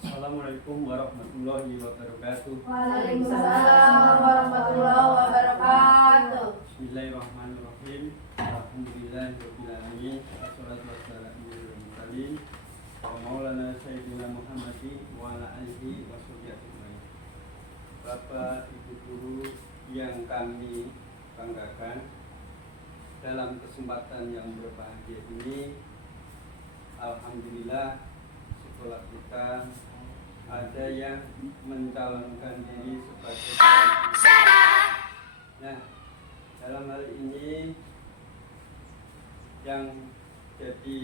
Assalamualaikum warahmatullahi wabarakatuh. Waalaikumsalam warahmatullahi wabarakatuh. Bismillahirrahmanirrahim. Alhamdulillahirabbil alamin. Wassalatu wassalamu ala mursalin wa maulana sayyidina Muhammadin wa ala alihi washabbihi ajmain. Bapak Ibu guru yang kami banggakan, dalam kesempatan yang berbahagia ini, alhamdulillah sekolah kita ada yang mencalonkan diri sebagai nah, dalam hal ini yang jadi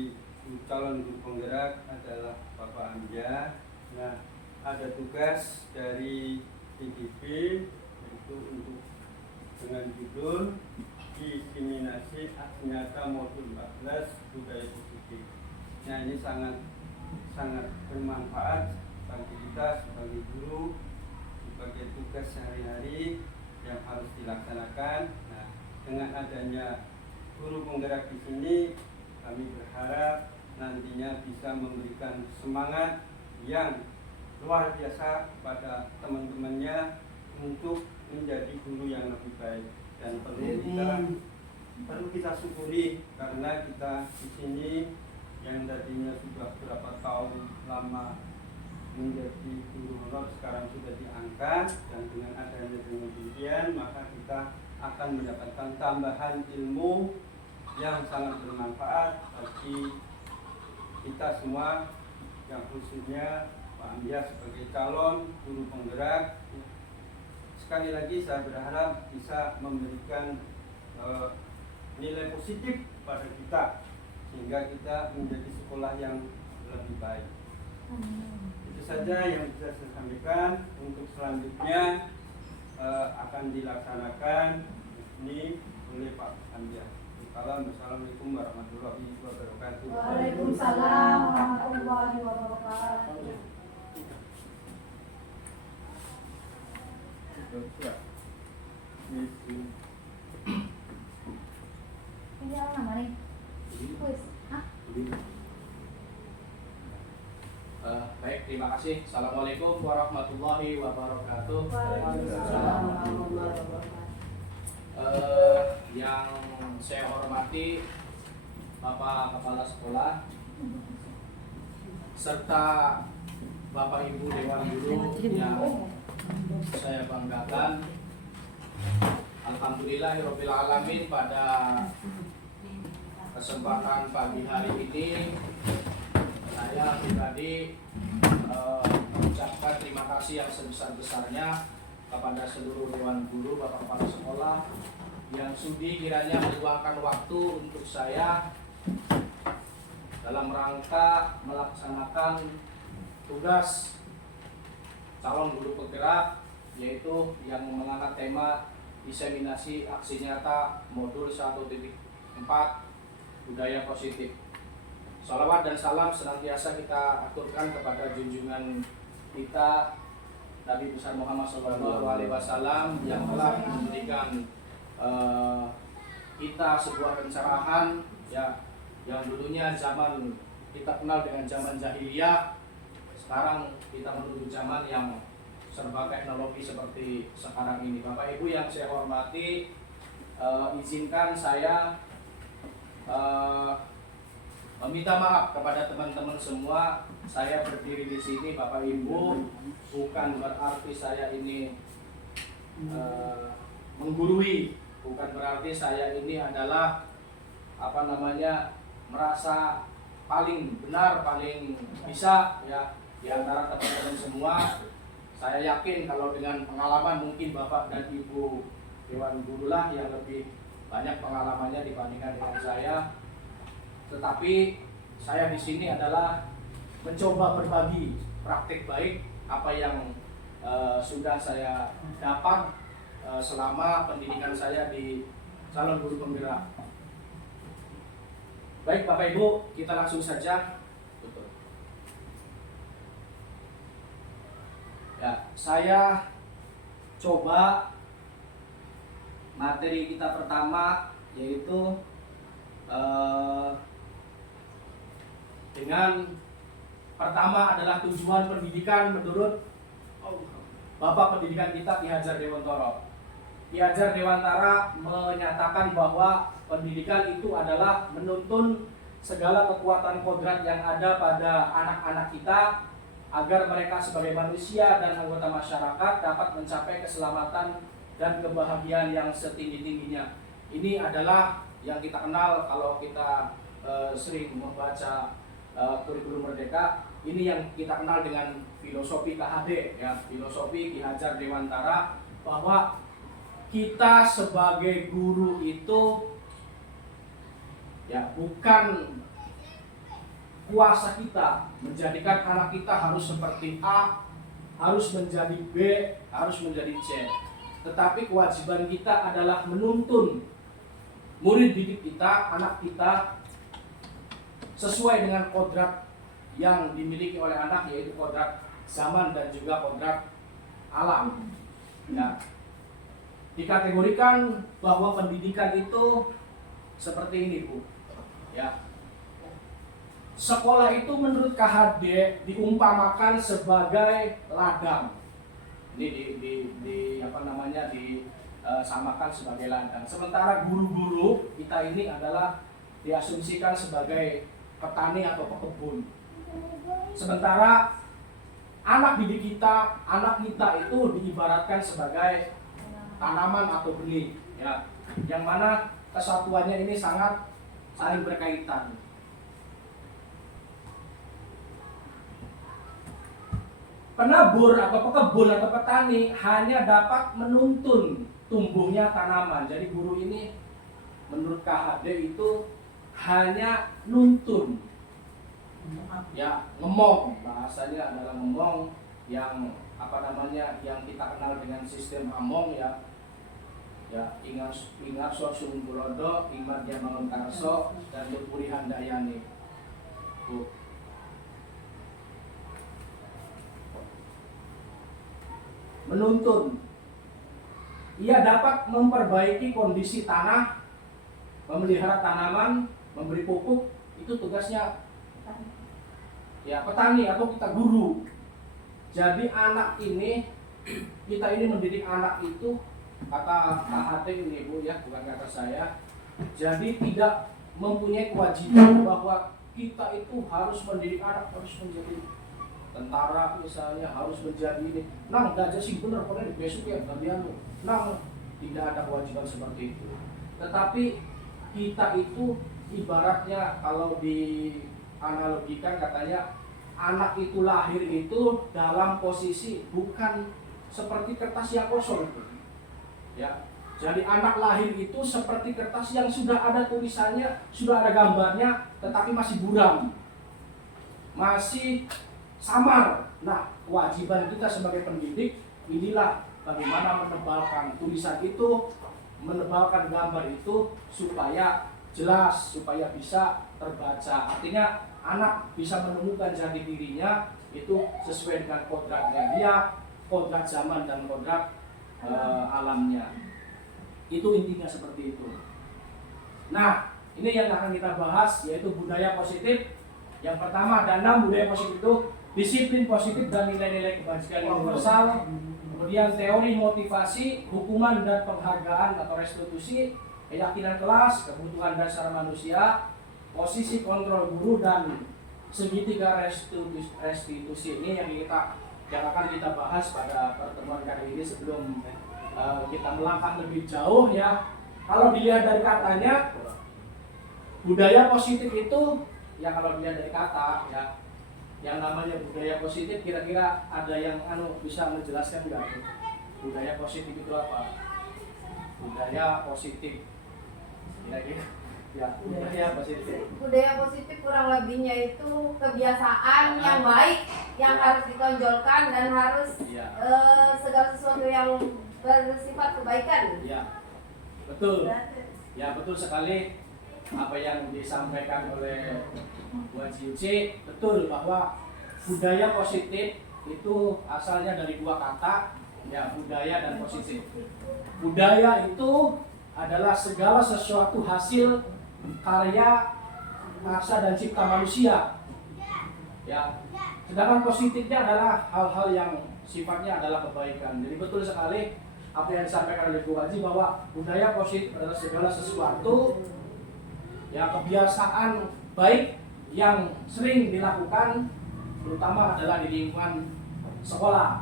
calon guru penggerak adalah Bapak Amjad. Nah, ada tugas dari IGP yaitu untuk dengan judul diseminasi aksi nyata modul 14 budaya positif. Nah, ini sangat bermanfaat bagi kita sebagai guru, sebagai tugas sehari-hari yang harus dilaksanakan. Nah, dengan adanya guru penggerak di sini, kami berharap nantinya bisa memberikan semangat yang luar biasa kepada teman-temannya untuk menjadi guru yang lebih baik. Dan perlu kita syukuri karena kita di sini yang tadinya sudah berapa tahun lama menjadi guru honor sekarang sudah diangkat, dan dengan adanya demikian maka kita akan mendapatkan tambahan ilmu yang sangat bermanfaat bagi kita semua, yang khususnya Pak Amjad sebagai calon guru penggerak. Sekali lagi saya berharap bisa memberikan nilai positif pada kita sehingga kita menjadi sekolah yang lebih baik. Itu saja yang bisa saya sampaikan. Untuk selanjutnya akan dilaksanakan ini oleh Pak Amjad. Assalamualaikum warahmatullahi wabarakatuh. Waalaikumsalam warahmatullahi wabarakatuh. Ini nama nih. Kuis. Hah? Baik, terima kasih. Assalamualaikum warahmatullahi wabarakatuh. Waalaikumsalam warahmatullahi wabarakatuh. Yang saya hormati Bapak Kepala Sekolah serta Bapak Ibu Dewan Guru yang saya banggakan. Alhamdulillahirabbil alamin, pada kesempatan pagi hari ini saya pribadi mengucapkan terima kasih yang sebesar-besarnya kepada seluruh Dewan Guru, Bapak Kepala Sekolah yang sudi kiranya meluangkan waktu untuk saya dalam rangka melaksanakan tugas calon guru penggerak, yaitu yang mengangkat tema diseminasi aksi nyata modul 1.4 budaya positif. Salawat dan salam senantiasa kita aturkan kepada junjungan kita Nabi besar Muhammad SAW yang telah memberikan kita sebuah pencerahan ya, yang dulunya zaman kita kenal dengan zaman jahiliyah, sekarang kita menuju zaman yang serba teknologi seperti sekarang ini. Bapak Ibu yang saya hormati, izinkan saya meminta maaf kepada teman-teman semua. Saya berdiri di sini, Bapak Ibu, bukan berarti saya ini menggurui, bukan berarti saya ini adalah merasa paling benar, paling bisa ya di antara teman-teman semua. Saya yakin kalau dengan pengalaman mungkin Bapak dan Ibu Dewan Guru lah yang lebih banyak pengalamannya dibandingkan dengan saya. Tetapi saya di sini adalah mencoba berbagi praktik baik apa yang sudah saya dapat selama pendidikan saya di calon guru penggerak. Baik Bapak Ibu, kita langsung saja. Ya, saya coba materi kita pertama yaitu dengan pertama adalah tujuan pendidikan menurut Bapak Pendidikan kita Ki Hajar Dewantara. Ki Hajar Dewantara menyatakan bahwa pendidikan itu adalah menuntun segala kekuatan kodrat yang ada pada anak-anak kita agar mereka sebagai manusia dan anggota masyarakat dapat mencapai keselamatan dan kebahagiaan yang setinggi-tingginya. Ini adalah yang kita kenal kalau kita sering membaca kurikulum Merdeka. Ini yang kita kenal dengan filosofi KHD, ya, filosofi Ki Hajar Dewantara, bahwa kita sebagai guru itu ya bukan kuasa kita menjadikan anak kita harus seperti A, harus menjadi B, harus menjadi C. Tetapi kewajiban kita adalah menuntun murid didik kita, anak kita sesuai dengan kodrat yang dimiliki oleh anak, yaitu kodrat zaman dan juga kodrat alam. Ya. Dikategorikan bahwa pendidikan itu seperti ini, Bu. Ya. Sekolah itu menurut KHD diumpamakan sebagai ladang. Ini disamakan sebagai ladang. Sementara guru-guru kita ini adalah diasumsikan sebagai petani atau pekebun. Sementara anak didik kita, anak kita itu diibaratkan sebagai tanaman atau benih, ya, yang mana kesatuannya ini sangat saling berkaitan. Penabur atau pekebun atau petani hanya dapat menuntun tumbuhnya tanaman. Jadi guru ini menurut KHD itu hanya nuntun, ya, ngemong, bahasanya adalah ngemong, yang yang kita kenal dengan sistem among, ya, ingat sosum burodo, imat dia manguntarso, dan lupuri handayani. Menuntun, ia dapat memperbaiki kondisi tanah, memelihara tanaman, memberi pupuk. Itu tugasnya ya petani atau kita guru. Jadi anak ini, kita ini mendidik anak itu, kata KHT ini, Bu, ya, bukan kata saya. Jadi tidak mempunyai kewajiban bahwa kita itu harus mendidik anak, harus menjadi tentara misalnya, harus menjadi ini. Nang, gajah sih bener, pokoknya besok ya bagianmu. Nang, tidak ada kewajiban seperti itu. Tetapi kita itu ibaratnya kalau dianalogikan katanya anak itu lahir itu dalam posisi bukan seperti kertas yang kosong, ya. Jadi anak lahir itu seperti kertas yang sudah ada tulisannya, sudah ada gambarnya, tetapi masih buram, masih samar. Nah, kewajiban kita sebagai pendidik inilah bagaimana menebalkan tulisan itu, menebalkan gambar itu supaya jelas, supaya bisa terbaca. Artinya anak bisa menemukan jati dirinya itu sesuai dengan kodratnya dia, kodrat zaman dan kodrat alamnya. Itu intinya seperti itu. Nah, ini yang akan kita bahas, yaitu budaya positif. Yang pertama ada 6 budaya positif itu. disiplin positif dan nilai-nilai kebajikan universal, kemudian teori motivasi, hukuman dan penghargaan atau restitusi, keyakinan kelas, kebutuhan dasar manusia, posisi kontrol guru, dan segitiga restitusi. Ini yang akan kita bahas pada pertemuan kali ini. Sebelum kita melangkah lebih jauh ya, kalau dilihat dari katanya, budaya positif itu ya, kalau dilihat dari kata ya, yang namanya budaya positif, kira-kira ada yang bisa menjelaskan nggak? Budaya positif itu apa? Budaya positif kira-kira ya, budaya positif. Budaya positif kurang lebihnya itu kebiasaan yang baik yang harus ditonjolkan dan harus Ya. segala sesuatu yang bersifat kebaikan. Ya, betul. Ya, betul sekali apa yang disampaikan oleh Bu Haji Uci. Betul bahwa budaya positif itu asalnya dari dua kata, ya, budaya dan positif. Budaya itu adalah segala sesuatu hasil karya karsa dan cipta manusia. Ya. Sedangkan positifnya adalah hal-hal yang sifatnya adalah kebaikan. Jadi betul sekali apa yang disampaikan oleh Bu Haji bahwa budaya positif adalah segala sesuatu ya, kebiasaan baik yang sering dilakukan, terutama adalah di lingkungan sekolah.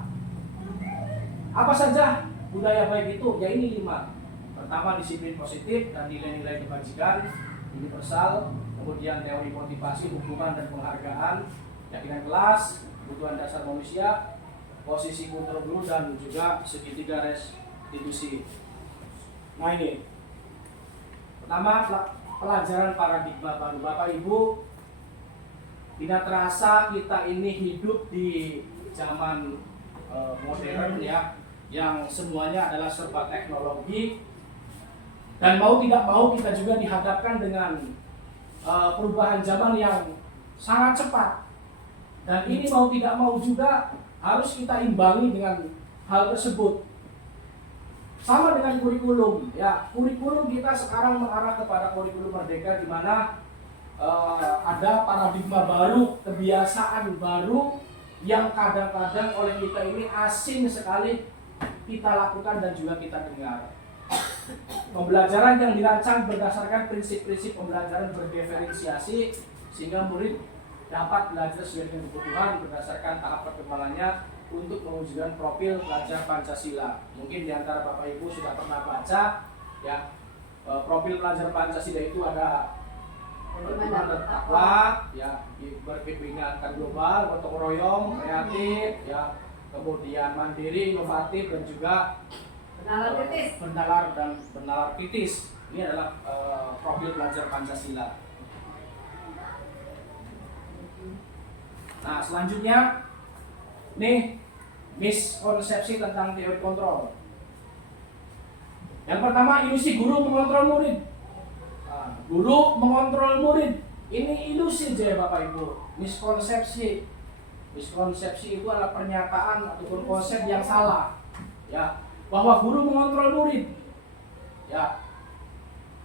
Apa saja budaya baik itu? Ya, ini 5. Pertama, disiplin positif dan nilai-nilai kebajikan universal, kemudian teori motivasi, hukuman dan penghargaan, keyakinan kelas, kebutuhan dasar manusia, posisi kontrol guru, dan juga segitiga restitusi. Nah, ini pertama, pelajaran paradigma baru. Bapak Ibu, tidak terasa kita ini hidup di zaman modern ya, yang semuanya adalah serba teknologi, dan mau tidak mau kita juga dihadapkan dengan perubahan zaman yang sangat cepat, dan ini mau tidak mau juga harus kita imbangi dengan hal tersebut. Sama dengan kurikulum ya, kurikulum kita sekarang mengarah kepada kurikulum merdeka, di mana ada paradigma baru, kebiasaan baru yang kadang-kadang oleh kita ini asing sekali kita lakukan dan juga kita dengar. Pembelajaran yang dirancang berdasarkan prinsip-prinsip pembelajaran berdiferensiasi, sehingga murid dapat belajar sesuai dengan kebutuhan berdasarkan tahap perkembangannya untuk mewujudkan profil pelajar Pancasila. Mungkin diantara Bapak Ibu sudah pernah baca ya, profil pelajar Pancasila itu ada bagaimana bertakwa, ya, berkebinekaan global, gotong royong, kreatif, ya, kemudian mandiri, inovatif, dan juga benalar kritis. Ini adalah profil pelajar Pancasila. Nah, selanjutnya nih, miskonsepsi tentang teori kontrol. Yang pertama, ilusi guru mengontrol murid. Guru mengontrol murid, ini ilusi aja Bapak Ibu. Miskonsepsi itu adalah pernyataan ataupun konsep yang salah ya, bahwa guru mengontrol murid ya,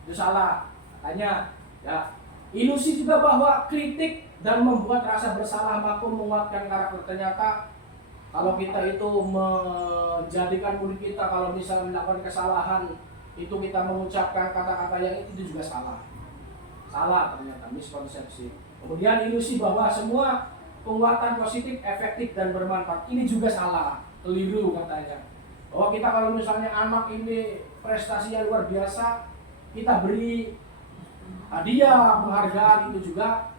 itu salah katanya ya. Ilusi juga bahwa kritik dan membuat rasa bersalah mampu menguatkan karakter. Ternyata kalau kita itu menjadikan murid kita, kalau misalnya melakukan kesalahan itu kita mengucapkan kata-kata yang itu juga salah ternyata, miskonsepsi. Kemudian ilusi bahwa semua penguatan positif efektif dan bermanfaat, ini juga salah, keliru katanya. Bahwa kita kalau misalnya anak ini prestasinya luar biasa, kita beri hadiah, penghargaan, itu juga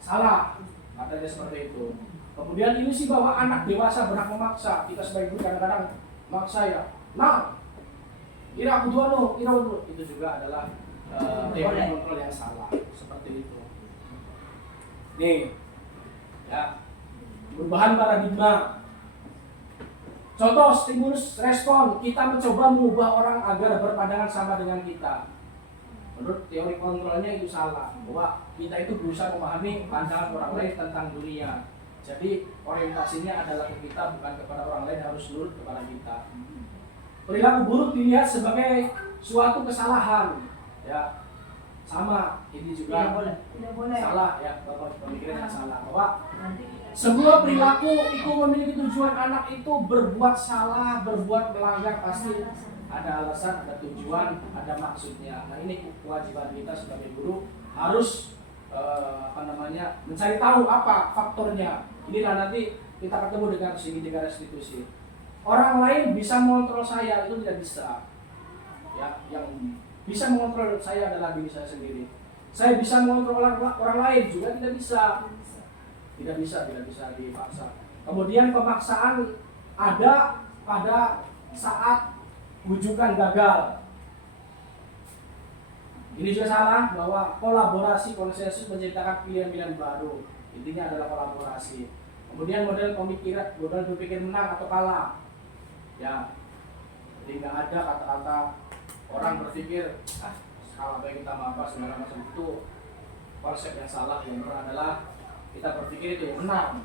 salah katanya, seperti itu. Kemudian ilusi bahwa anak dewasa berhak memaksa. Kita sebagai guru kadang-kadang maksa ya, nah kira aku dua itu juga adalah teori kontrol yang salah, seperti itu. Nih ya, perubahan paradigma. Contoh, stimulus respon, kita mencoba mengubah orang agar berpandangan sama dengan kita. Menurut teori kontrolnya itu salah, bahwa kita itu berusaha memahami pandangan orang lain tentang dunia. Jadi orientasinya adalah ke kita, bukan kepada orang lain, harus nurut kepada kita. Perilaku buruk dilihat sebagai suatu kesalahan ya. sama, ini Tidak juga boleh. Tidak boleh. salah ya, Bapak pemikirannya salah bahwa Nanti semua perilaku itu memiliki tujuan. Anak itu berbuat salah, berbuat melanggar pasti ada alasan, ada tujuan, ada maksudnya. Nah ini kewajiban kita sebagai guru harus mencari tahu apa faktornya. Inilah nanti kita ketemu dengan segitiga restitusi. Orang lain bisa mengontrol saya, itu tidak bisa. Ya, yang bisa mengontrol saya adalah diri saya sendiri. Saya bisa mengontrol orang lain juga tidak bisa. Tidak bisa dipaksa. Kemudian pemaksaan ada pada saat bujukan gagal. Ini juga salah, bahwa kolaborasi konsensus menciptakan pilihan-pilihan baru. Intinya adalah kolaborasi. Kemudian model berpikir menang atau kalah. Ya, jadi nggak ada kata-kata orang berpikir kalah baik kita apa segala macam, itu konsep yang salah. Yang benar adalah kita berpikir itu menang,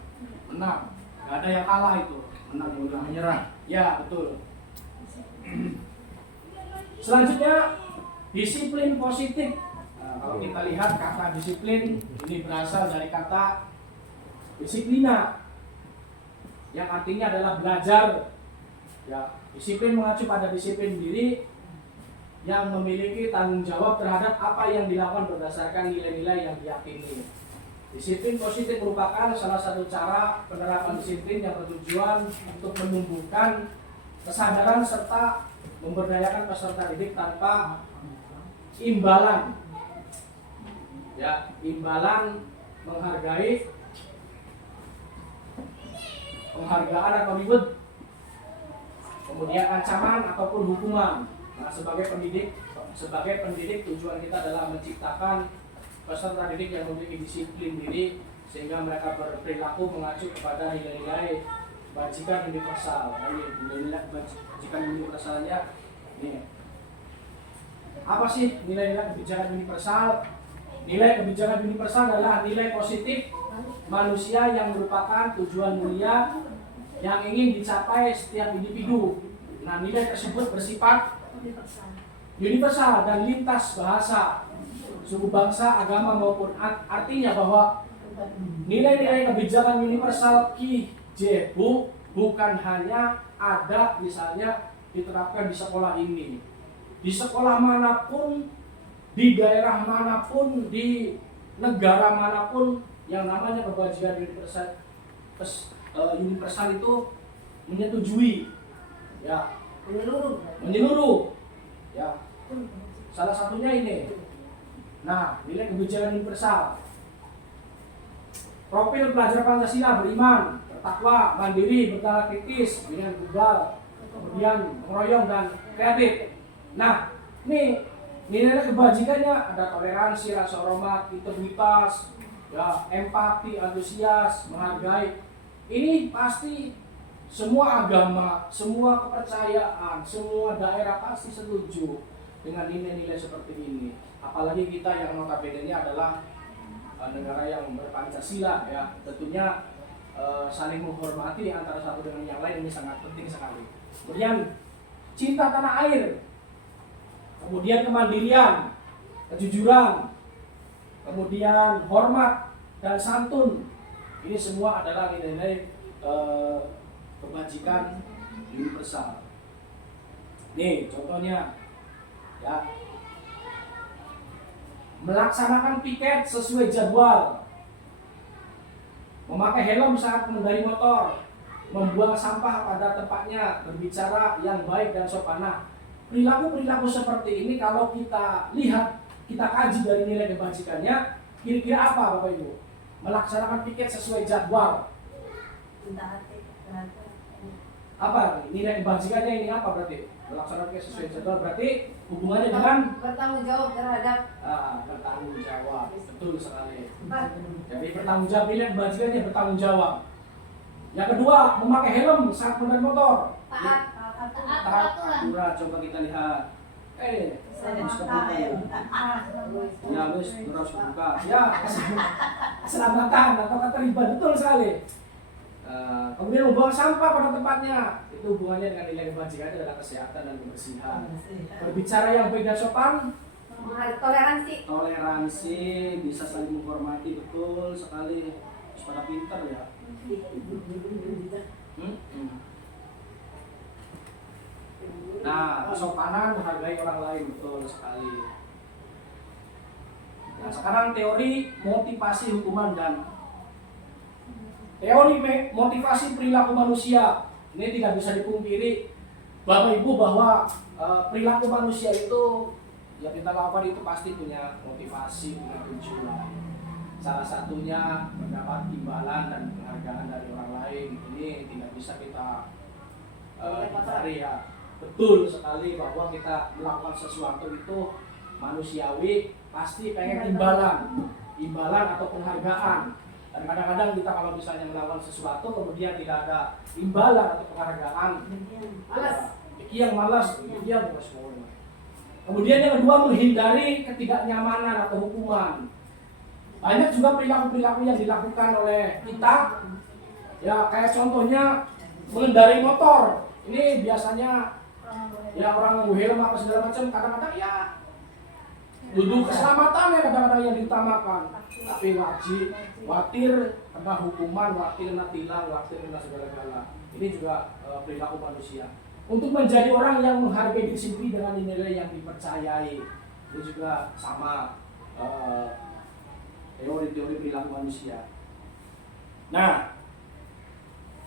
nggak ada yang kalah, itu menang. menyerah. Ya betul. Selanjutnya disiplin positif. Nah, kalau kita lihat kata disiplin ini berasal dari kata disiplina, yang artinya adalah belajar. Ya, disiplin mengacu pada disiplin diri yang memiliki tanggung jawab terhadap apa yang dilakukan berdasarkan nilai-nilai yang diyakini. Disiplin positif merupakan salah satu cara penerapan disiplin yang bertujuan untuk menumbuhkan kesadaran serta memberdayakan peserta didik tanpa imbalan. Ya, imbalan menghargai, penghargaan atau reward, kemudian ancaman ataupun hukuman. Nah, sebagai pendidik tujuan kita adalah menciptakan peserta didik yang memiliki disiplin diri sehingga mereka berperilaku mengacu kepada nilai-nilai bajikan universal. Nah, ini nilai bajikan universalnya ini. Apa sih nilai-nilai kebijakan universal? Nilai kebijakan universal adalah nilai positif manusia yang merupakan tujuan mulia yang ingin dicapai setiap individu. Nah, nilai tersebut bersifat universal dan lintas bahasa, suku, bangsa, agama maupun artinya bahwa nilai-nilai kebijakan universal KIJBU bukan hanya ada misalnya diterapkan di sekolah ini, di sekolah manapun, di daerah manapun, di negara manapun yang namanya kebajikan universal itu menyetujui, ya, menyeluruh, ya. Salah satunya ini. Nah, nilai kebijakan universal. Profil pelajar Pancasila beriman, bertakwa, mandiri, bernalar kritis, dengan bugal, kemudian mengeroyong dan kreatif. Nah, ini nilai kebajikannya ada toleransi, rasa hormat, integritas, ya, empati, antusias, menghargai. Ini pasti semua agama, semua kepercayaan, semua daerah pasti setuju dengan nilai-nilai seperti ini. Apalagi kita yang notabene-nya adalah negara yang berpancasila, ya, tentunya saling menghormati antara satu dengan yang lain ini sangat penting sekali. Kemudian cinta tanah air, kemudian kemandirian, kejujuran, kemudian hormat dan santun. Ini semua adalah nilai-nilai kebajikan universal. Nih contohnya, ya, melaksanakan piket sesuai jadwal, memakai helm saat mengendarai motor, membuang sampah pada tempatnya, berbicara yang baik dan sopan. Nah, perilaku-perilaku seperti ini kalau kita lihat, kita kaji dari nilai kebajikannya, kira-kira apa Bapak Ibu? Melaksanakan piket sesuai jadwal. Apa nilai kebajikannya ini apa berarti? Melaksanakan piket sesuai jadwal berarti hubungannya dengan bertanggung jawab terhadap bertanggung jawab. Betul sekali. Jadi bertanggung jawab, nilai kebajikannya bertanggung jawab. Yang kedua, memakai helm saat mengendarai motor. taat Taat aturan. Coba kita lihat. Ya, wis terus buka. Ya, keselamatan atau keterlibatan, betul sekali. Kemudian membuang sampah pada tempatnya, itu hubungannya dengan nilai kebajikan adalah kesehatan dan kebersihan. Berbicara yang baik dan sopan, toleransi. Toleransi, bisa saling menghormati, betul sekali. Harus pada pintar ya. Nah, kesopanan menghargai orang lain, betul sekali. Nah, sekarang teori motivasi hukuman dan teori motivasi perilaku manusia. Ini tidak bisa dipungkiri Bapak Ibu bahwa perilaku manusia itu yang kita lakukan itu pasti punya motivasi, punya tujuan. Salah satunya mendapat imbalan dan penghargaan dari orang lain. Ini tidak bisa kita hindari ya. Betul sekali bahwa kita melakukan sesuatu itu manusiawi, pasti pengen imbalan atau penghargaan. Dan kadang-kadang kita kalau misalnya melakukan sesuatu kemudian tidak ada imbalan atau penghargaan, yang malas, yang bersemangat. Kemudian yang kedua, menghindari ketidaknyamanan atau hukuman. Banyak juga perilaku-perilaku yang dilakukan oleh kita, ya kayak contohnya mengendarai motor. Ini biasanya ya orang nunggu helm apa segala macam, kadang-kadang ya duduk keselamatannya kadang-kadang yang diutamakan, tapi khawatir kena hukuman, khawatir kena tilang, khawatir kena segala-gala. Ini juga perilaku manusia. Untuk menjadi orang yang menghargai diri sendiri dengan nilai yang dipercayai, itu juga sama teori-teori perilaku manusia. Nah,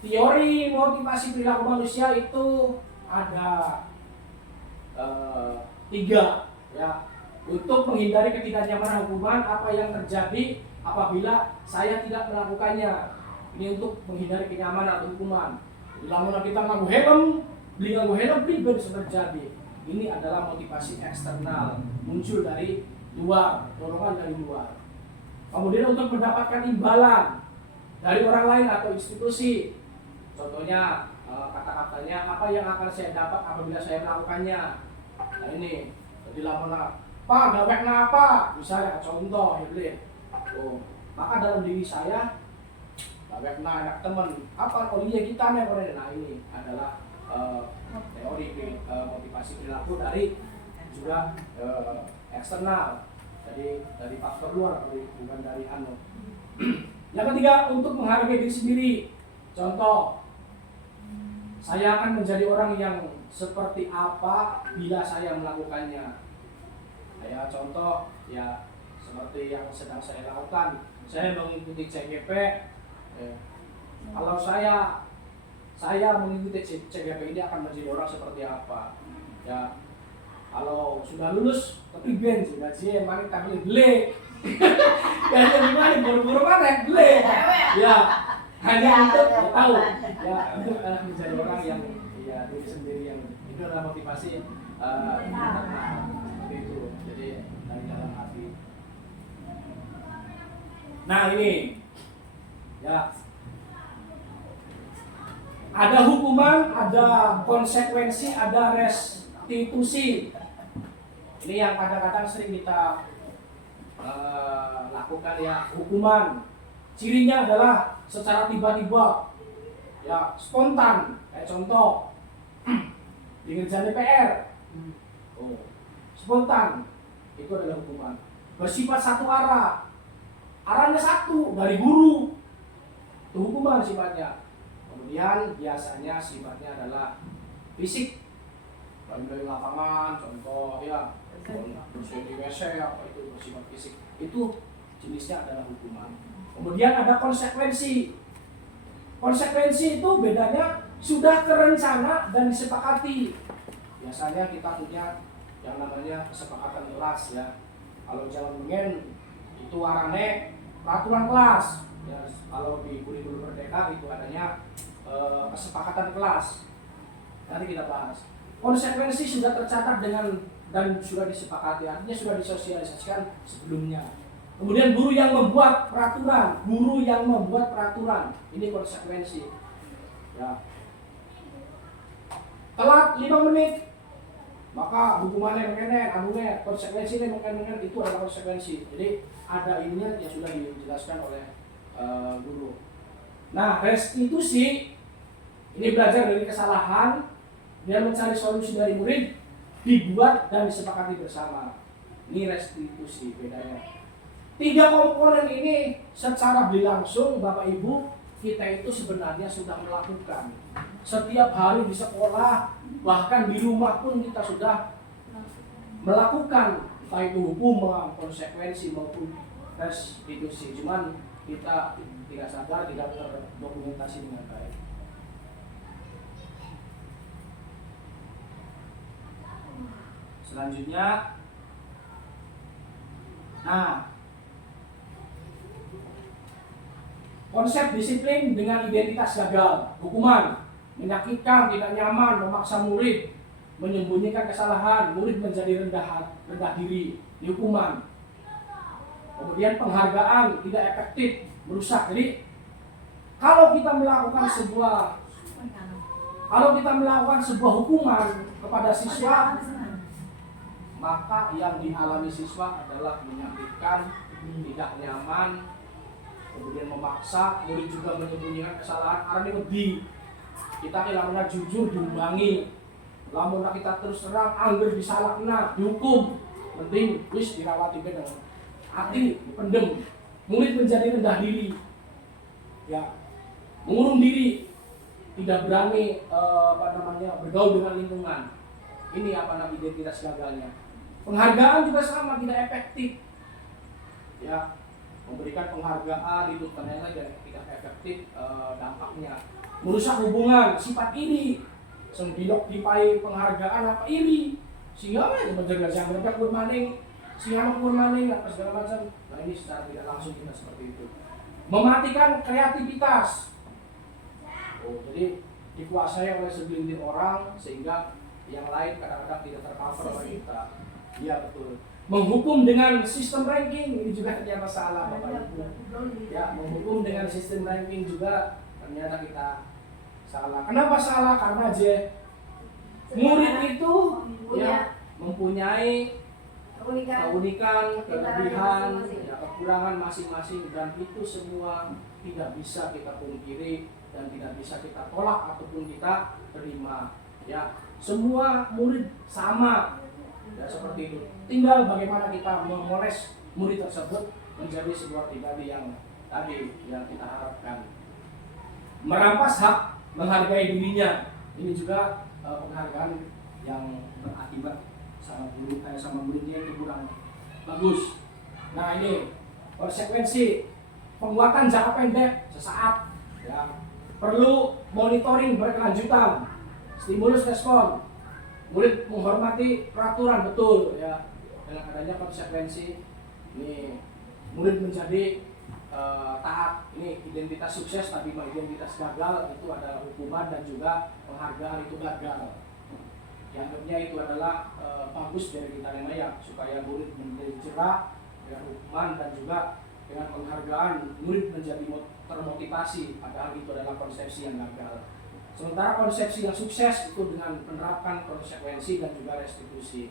teori motivasi perilaku manusia itu ada 3 ya. Untuk menghindari ketidaknyamanan hukuman, apa yang terjadi apabila saya tidak melakukannya. Ini untuk menghindari kenyamanan atau hukuman. Bila kita nganggo helm, bisa terjadi. Ini adalah motivasi eksternal, muncul dari luar, dorongan dari luar. Kemudian untuk mendapatkan imbalan dari orang lain atau institusi. Contohnya kata-katanya apa yang akan saya dapat apabila saya melakukannya. Nah ini, jadi lamona Pak, gawek apa? Misalnya contoh, ya maka dalam diri saya gawek anak teman. Apa? Oh iya kita nih, nah ini adalah teori motivasi perilaku dari juga eksternal, jadi dari faktor luar, bukan dari anu. Yang ketiga, untuk menghargai diri sendiri. Contoh, saya akan menjadi orang yang seperti apa bila saya melakukannya. Ya contoh ya seperti yang sedang saya lakukan, saya mengikuti CGP. Kalau saya mengikuti CGP ini akan menjadi orang seperti apa? Ya kalau sudah lulus tapi ben sudah sih mari tampil beli. Ya gimana buru-buru mana beli? Ya hanya untuk tahu ya untuk menjadi orang yang ya diri sendiri yang itu adalah motivasi seperti itu. Jadi dari dalam hati. Nah ini ya ada hukuman, ada konsekuensi, ada restitusi. Ini yang kadang-kadang sering kita lakukan ya, hukuman. Cirinya adalah secara tiba-tiba, ya spontan. Kayak contoh di kerja DPR, spontan, itu adalah hukuman. Bersifat satu arah, arahnya satu dari guru, itu hukuman sifatnya. Kemudian biasanya sifatnya adalah fisik, dari lapangan, contoh ya, bersih di WC apa itu bersifat fisik, itu jenisnya adalah hukuman. Kemudian ada konsekuensi. Konsekuensi itu bedanya sudah terencana dan disepakati. Biasanya kita punya yang namanya kesepakatan kelas ya. Kalau jalan mengen itu arane peraturan kelas. Ya, kalau di kurikulum Merdeka itu adanya kesepakatan kelas. Nanti kita bahas. Konsekuensi sudah tercatat dan sudah disepakati, artinya sudah disosialisasikan sebelumnya. Kemudian guru yang membuat peraturan, ini konsekuensi. Ya. Telat 5 menit, maka hukumannya mengenai, konsekuensinya mengenai itu adalah konsekuensi. Jadi ada ininya yang sudah dijelaskan oleh guru. Nah, restitusi ini belajar dari kesalahan, dia mencari solusi dari murid, dibuat dan disepakati bersama. Ini restitusi bedanya. 3 komponen ini secara beli langsung Bapak Ibu kita itu sebenarnya sudah melakukan. Setiap hari di sekolah, bahkan di rumah pun kita sudah melakukan, entah itu hukuman, konsekuensi maupun restitusi. Cuman kita tidak sadar, tidak terdokumentasi dengan baik. Selanjutnya, konsep disiplin dengan identitas gagal, hukuman, menyakitkan, tidak nyaman, memaksa murid, menyembunyikan kesalahan, murid menjadi rendah diri, dihukuman. Kemudian penghargaan tidak efektif, merusak. Jadi kalau kita melakukan sebuah hukuman kepada siswa, maka yang dialami siswa adalah menyakitkan, tidak nyaman, kemudian memaksa, murid juga menyembunyikan kesalahan karena wedi. Kita lamun jujur diumbangi, lamun kita terus terang angger disalahna, dihukum, penting wis dirawat dengan hati, dipendem. Murid menjadi rendah diri, ya, mengurung diri, tidak berani bergaul dengan lingkungan. Ini identitas gagalnya. Penghargaan juga sama, tidak efektif, ya. Memberikan penghargaan itu ternyata tidak efektif dampaknya. Merusak hubungan, sifat iri, sembidok dipai penghargaan apa iri, sehingga menjaga yang mereka kurmaning, sehingga kurmaning apa segala macam. Nah ini secara tidak langsung kita seperti itu. Mematikan kreativitas. Jadi dikuasai oleh segelintir orang sehingga yang lain kadang-kadang tidak tercover oleh kita. Iya betul. Menghukum dengan sistem ranking ini juga ternyata salah Bapak Ibu. Ya, menghukum dengan sistem ranking juga ternyata kita salah. Kenapa salah? Karena murid itu ya mempunyai keunikan, kelebihan, ya, kekurangan masing-masing dan itu semua tidak bisa kita pungkiri dan tidak bisa kita tolak ataupun kita terima. Ya, semua murid sama. Ya, seperti itu. Tinggal bagaimana kita memoles murid tersebut menjadi sebuah pribadi yang tadi yang kita harapkan. Merampas hak menghargai dirinya. Ini juga penghargaan yang berakibat sama muridnya itu kurang bagus. Nah ini konsekuensi penguatan jangka pendek sesaat. Ya. Perlu monitoring berkelanjutan. Stimulus respon. Murid menghormati peraturan betul ya. Dengan adanya konsekuensi ini murid menjadi taat. Ini identitas sukses tapi identitas gagal itu adalah hukuman dan juga penghargaan itu gagal. Yang itu adalah bagus dari kita yang layak supaya murid menjadi cerah dengan hukuman dan juga dengan penghargaan murid menjadi termotivasi padahal itu adalah konsepsi yang gagal. Sementara konsepsi yang sukses itu dengan menerapkan konsekuensi dan juga restitusi.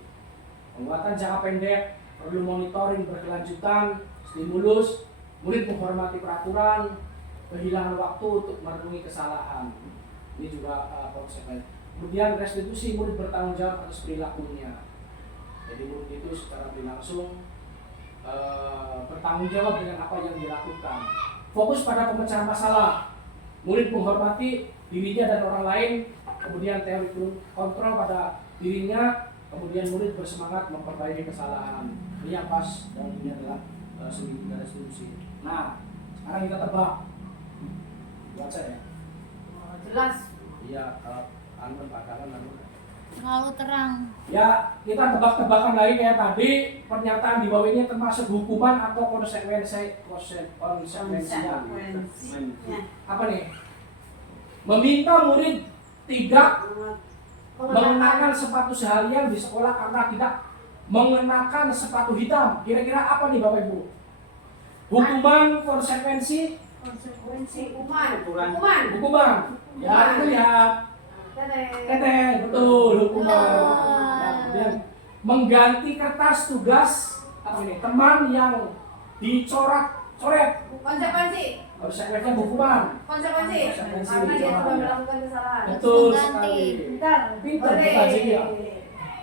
Penguatan jangka pendek, perlu monitoring berkelanjutan, stimulus, murid menghormati peraturan, kehilangan waktu untuk merenungi kesalahan. Ini juga konsekuensi. Kemudian restitusi, murid bertanggung jawab atas perilakunya. Jadi murid itu secara langsung bertanggung jawab dengan apa yang dilakukan. Fokus pada pemecahan masalah. Murid menghormati dirinya dan orang lain, kemudian teori kontrol pada dirinya, kemudian murid bersemangat memperbaiki kesalahan. Ini yang pas dan ini adalah segi restitusi. Nah, sekarang kita tebak. Buat saya. Jelas. Iya, bakalan Terlalu terang. Ya, kita tebak-tebakan lagi kayak tadi. Pernyataan di bawah ini termasuk hukuman atau konsekuensinya. Apa nih? Meminta murid tidak mengenakan sepatu seharian di sekolah karena tidak mengenakan sepatu hitam. Kira-kira apa nih Bapak Ibu? Hukuman, konsekuensi? Hukuman. Ya, kita lihat. Betul, hukuman. Nah, kemudian mengganti kertas tugas apa ini? Teman yang dicoret. Konsekuensinya hukuman. Konsekuensi. Karena dia sudah melakukan kesalahan. Betul sekali. Pintar kita ya.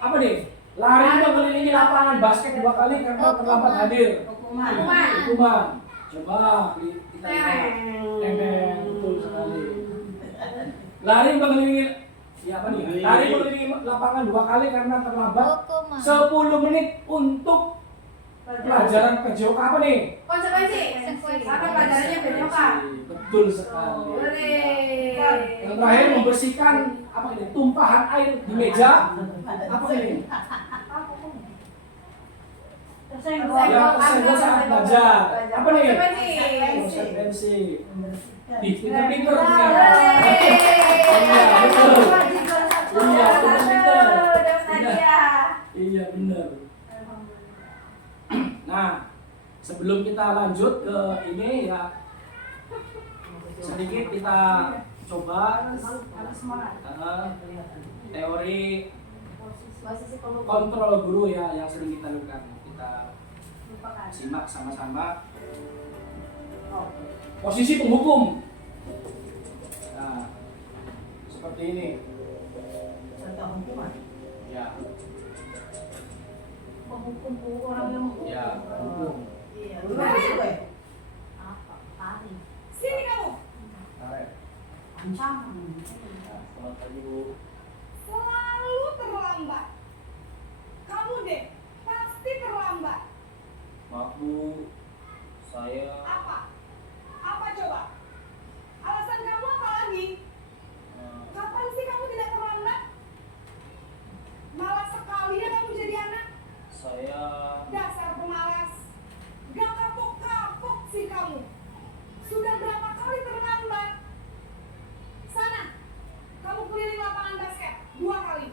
Apa nih? Lari mengelilingi lapangan basket 2 kali karena terlambat hadir. Hukuman. Hukuman. Coba kita lihat. Betul sekali. Lari mengelilingi apa nih? Lari mengelilingi lapangan 2 kali karena terlambat. Hukuman. 10 menit untuk pelajaran PJOK apa nih? Konsekuensi. Apa pelajarannya PJOK? Betul sekali. Hore. Yang terakhir membersihkan apa ini? Tumpahan air di meja. Apa ini? Ya, kesenggol saat belajar. Apa nih? Konsekuensi. Di pinter-pinter ternyata. Iya, betul. Iya, pinter-pinter. Iya, benar. Nah, sebelum kita lanjut ke ini ya, sedikit kita coba teori kontrol guru ya yang sering kita lakukan. Kita simak sama-sama. Posisi penghukum. Nah, seperti ini. Ya. Penghukum orang yang menghukum. Ya, hukum. Sini kamu. Tarik. Ancaman. Nah, selamat pagi Bu. Selalu terlambat. Kamu deh pasti terlambat. Maaf Bu, saya Apa? Apa coba? Alasan kamu apa lagi? Kapan sih kamu tidak terlambat? Malas sekali ya kamu jadi anak. saya Dasar pemalas. Gak kapok-kapok sih kamu. Sudah berapa kali terlambat? Sana, kamu keliling lapangan basket 2 kali.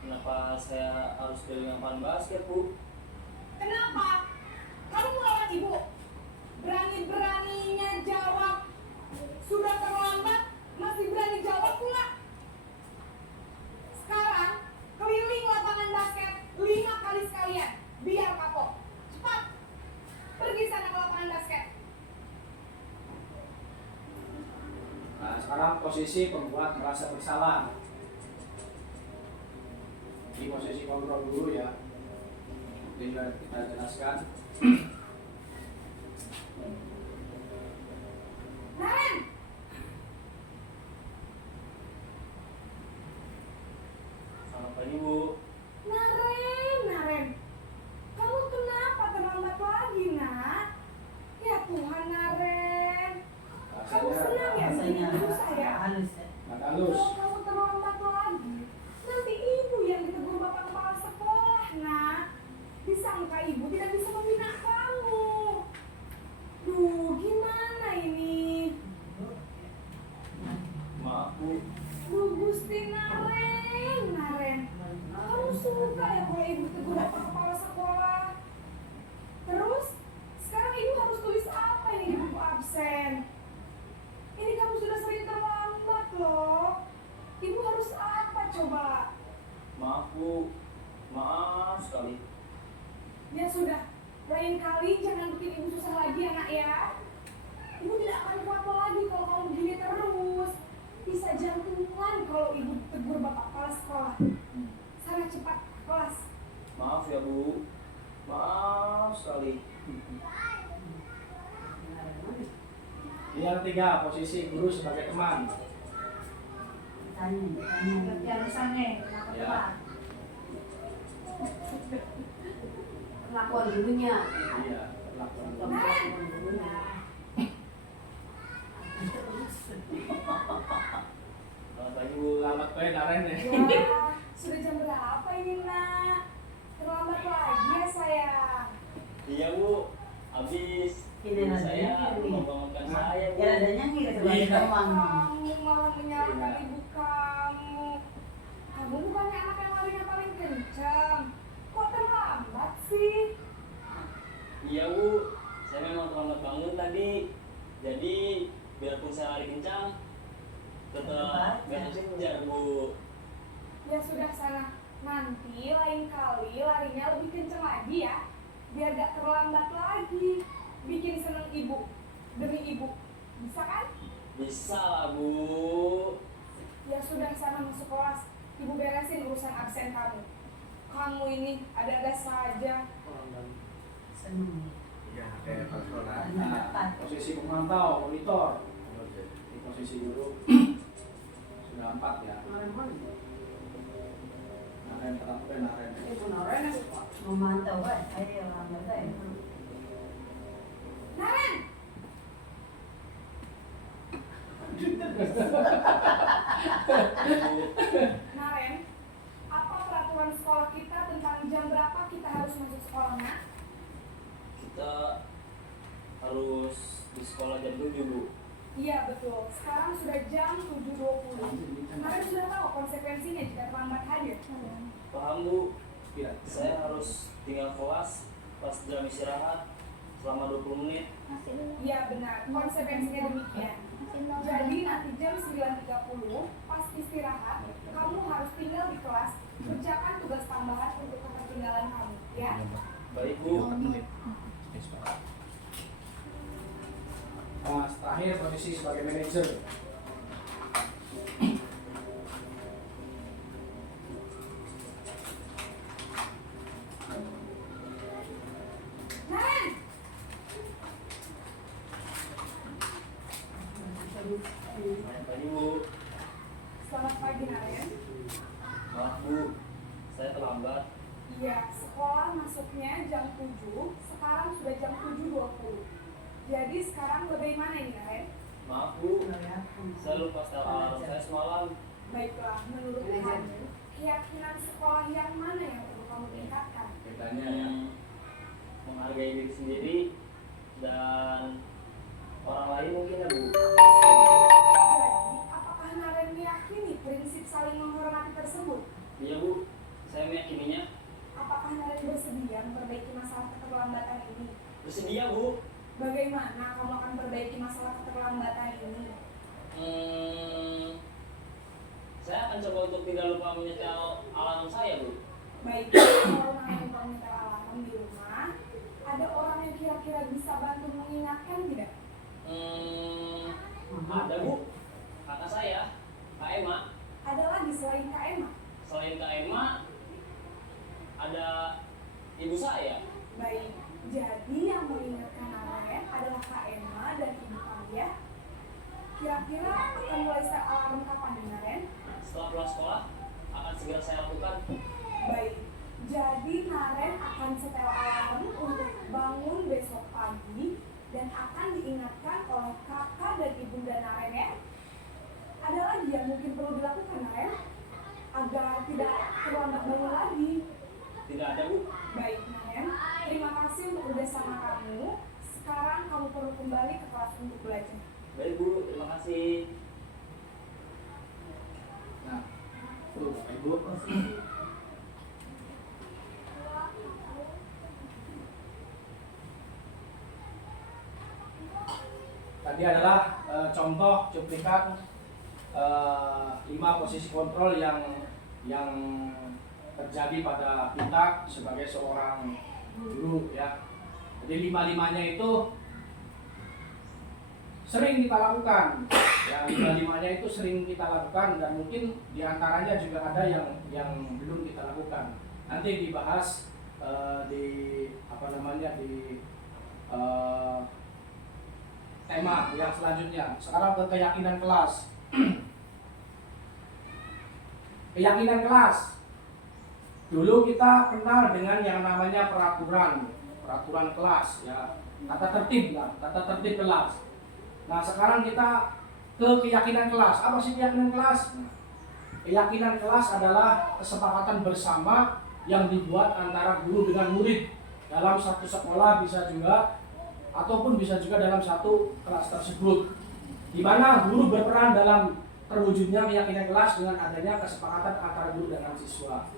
Kenapa saya harus keliling lapangan basket, Bu? Kenapa? Kamu melawan ibu. Berani-beraninya jawab. Sudah terlambat, masih berani jawab pula. Sekarang, keliling lapangan basket 5 kali sekalian. Biar kapok. Cepat. Pergi sana ke lapangan basket. Nah, sekarang posisi pembuat merasa bersalah. Ini posisi kontrol dulu ya. Tinggal kita jelaskan. Naren! Selamat pagi, Bu. Naren. Kamu kenapa terlambat lagi, nak? Ya Tuhan, Naren. Kamu senang ya sih ibu saya? Nggak halus. Kalau kamu terlambat lagi, nanti ibu yang ditegur bapak kepala sekolah, nak. Disangka ibu tidak bisa membina kamu. Duh, gimana ini? Maaf, Bu. Duh, Gusti Naren. Kamu suka ya kalau ibu tegur bapak kepala sekolah? Terus, sekarang ibu harus tulis apa ini di buku absen? Ini kamu sudah sering terlambat loh. Ibu harus apa coba? Maaf, Bu. Maaf sekali. Ya sudah, lain kali jangan bikin ibu susah lagi ya nak ya. Ibu tidak akan kuat lagi kalau kamu begini terus. Bisa jantungan kalau ibu tegur bapak kepala sekolah. Sana cepat ke kelas. Maaf ya, Bu. Maaf sekali. Ini yang ketiga, posisi guru sebagai teman. Ya. Perlakuan gurunya. Iya, perlakuan. Selamat pagi, Bu. Selamat pagi Naren ya. Wah, sudah jam berapa ini nak? Terlambat lagi ya sayang. Iya, Bu. Habis. Ini Saya membangunkan saya, Bu. Kamu malah menyalahkan ibu kamu. Kamu bukannya anak yang larinya paling kencang. Kok terlambat sih? Iya, Bu. Saya memang terlambat bangun tadi. Jadi, biarpun saya lari kencang, tetap besok sih kejar, Bu. Ya sudah sana. Nanti lain kali larinya lebih kencang lagi ya. Biar gak terlambat lagi. Bikin seneng ibu. Demi ibu. Bisa kan? Bisa lah, Bu. Ya sudah sana masuk kelas. Ibu beresin urusan absen kamu. Kamu ini ada-ada saja. Seneng. Iya, kayak pas sekolah. Nah, posisi pemantau, monitor. Ini posisi guru sudah 4 ya. Naren terapkan naren. Itu Naren memantau kan, saya orang bata itu. Naren, Naren, apa peraturan sekolah kita tentang jam berapa kita harus masuk sekolahnya? Kita harus di sekolah jam 7 Bu. Iya betul, sekarang sudah jam 7.20. Naren sudah tahu konsekuensinya jika terlambat hadir. Paham Bu? Tidak. Saya harus tinggal kelas pas jam istirahat selama 20 menit. Iya benar, konsekuensinya demikian. Jadi nanti jam 9.30 pas istirahat, kamu harus tinggal di kelas, kerjakan tugas tambahan untuk ketertinggalan kamu, ya? Baik Bu. Nah, terakhir posisi sebagai manajer. Naren, Selamat pagi Bu. selamat pagi Naren. Maaf Bu, saya terlambat. Iya, sekolah masuknya jam 7, sekarang sudah jam 7.20. Jadi sekarang bagaimana ini Naren? Maaf Bu, saya lupa setel alarm saya semalam. Baiklah, menurut kamu, keyakinan sekolah yang mana yang perlu kamu tingkatkan? Bedanya ya. Menghargai diri sendiri dan orang lain mungkin ya Bu. Jadi, apakah Naren meyakini prinsip saling menghormati tersebut? Iya Bu, saya meyakininya. Apakah Naren bersedia memperbaiki masalah keterlambatan ini? Bersedia Bu. Bagaimana kamu akan perbaiki masalah keterlambatan ini? Saya akan coba untuk tidak lupa menyetel alarm saya Bu. Baik, kalau Naren lupa menyetel alarm di rumah, ada orang yang kira-kira bisa bantu mengingatkan tidak? Ada Bu, kakak saya, Kak Emma. Ada lagi selain Kak Emma? Selain Kak Emma, ada ibu saya. Baik, jadi yang mengingatkan Naren adalah Kak Emma dan ibu kamu ya. Kira-kira akan mulai set alarm kapan nih Naren? Setelah pulang sekolah, akan segera saya lakukan. Baik, jadi Naren akan setel alarm untuk bangun besok pagi dan akan diingatkan oleh kakak dan ibunda Naren ya. Ada lagi yang mungkin perlu dilakukan Naren agar tidak terlambat bangun lagi. Tidak ada Bu. Baik Naren, terima kasih untuk kerjasama kamu. Sekarang kamu perlu kembali ke kelas untuk belajar. Baik Bu, terima kasih. Nah, tuh Bapak Ibu. Tadi adalah contoh cuplikan 5 posisi kontrol yang terjadi pada kita sebagai seorang guru ya. Jadi 5-5-nya itu sering kita lakukan ya, 5-5-nya itu sering kita lakukan dan mungkin diantaranya juga ada yang belum kita lakukan. Nanti dibahas di tema yang selanjutnya. Sekarang ke keyakinan kelas. Keyakinan kelas. Dulu kita kenal dengan yang namanya peraturan kelas ya, tata tertib kelas. Nah, sekarang kita ke keyakinan kelas. Apa sih keyakinan kelas? Keyakinan kelas adalah kesepakatan bersama yang dibuat antara guru dengan murid dalam satu sekolah ataupun bisa juga dalam satu kelas tersebut, di mana guru berperan dalam terwujudnya keyakinan kelas dengan adanya kesepakatan antara guru dengan siswa.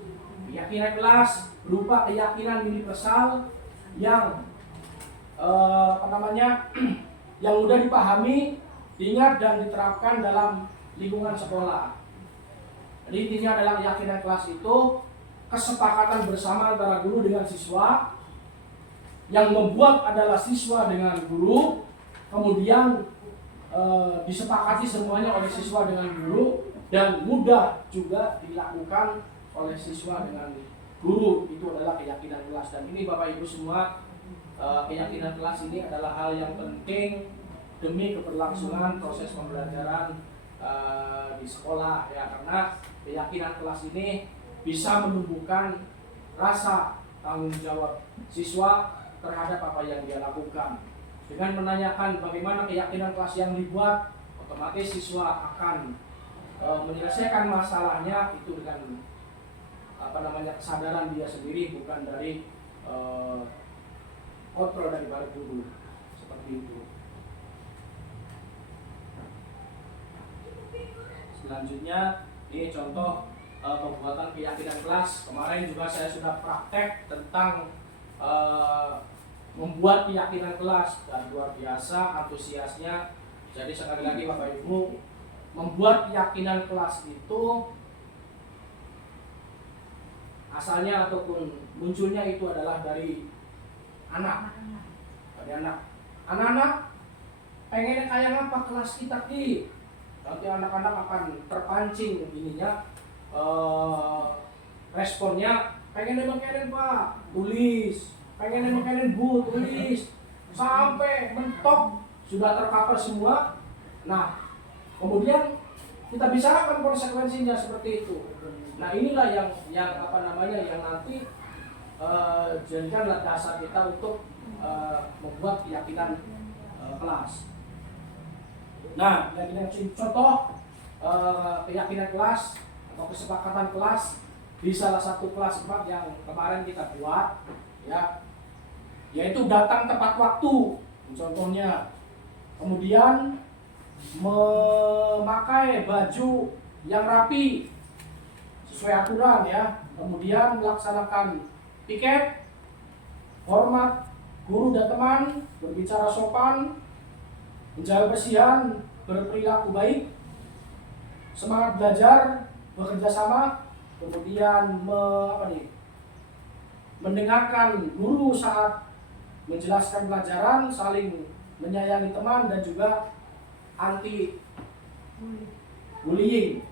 Keyakinan kelas berupa keyakinan universal yang yang mudah dipahami, diingat dan diterapkan dalam lingkungan sekolah. Jadi intinya adalah keyakinan kelas itu kesepakatan bersama antara guru dengan siswa, yang membuat adalah siswa dengan guru, kemudian disepakati semuanya oleh siswa dengan guru dan mudah juga dilakukan oleh siswa dengan guru itu adalah keyakinan kelas. Dan ini Bapak Ibu semua, keyakinan kelas ini adalah hal yang penting demi keberlangsungan proses pembelajaran di sekolah ya, karena keyakinan kelas ini bisa menumbuhkan rasa tanggung jawab siswa terhadap apa yang dia lakukan. Dengan menanyakan bagaimana keyakinan kelas yang dibuat, otomatis siswa akan menyelesaikan masalahnya itu dengan kesadaran dia sendiri, bukan dari kontrol dari para guru, seperti itu. Selanjutnya ini contoh pembuatan keyakinan kelas. Kemarin juga saya sudah praktek tentang membuat keyakinan kelas, dan luar biasa antusiasnya. Jadi sekali lagi Bapak Ibu, membuat keyakinan kelas itu asalnya ataupun munculnya itu adalah dari anak. Anak-anak pengen kayak apa kelas kita ki? Nanti anak-anak akan terpancing ininya, responnya pengen makanan Pak, tulis, pengen makanan Bu, tulis, sampai mentok sudah tercover semua. Nah, kemudian kita bicarakan konsekuensinya seperti itu. Nah, inilah yang nanti jadikanlah dasar kita untuk membuat keyakinan kelas. Nah, contoh keyakinan kelas atau kesepakatan kelas di salah satu kelas 4 yang kemarin kita buat ya, yaitu datang tepat waktu contohnya, kemudian memakai baju yang rapi sesuai aturan ya, kemudian melaksanakan piket, hormat guru dan teman, berbicara sopan, menjaga kebersihan, berperilaku baik, semangat belajar, bekerja sama, kemudian mendengarkan guru saat menjelaskan pelajaran, saling menyayangi teman, dan juga anti bullying.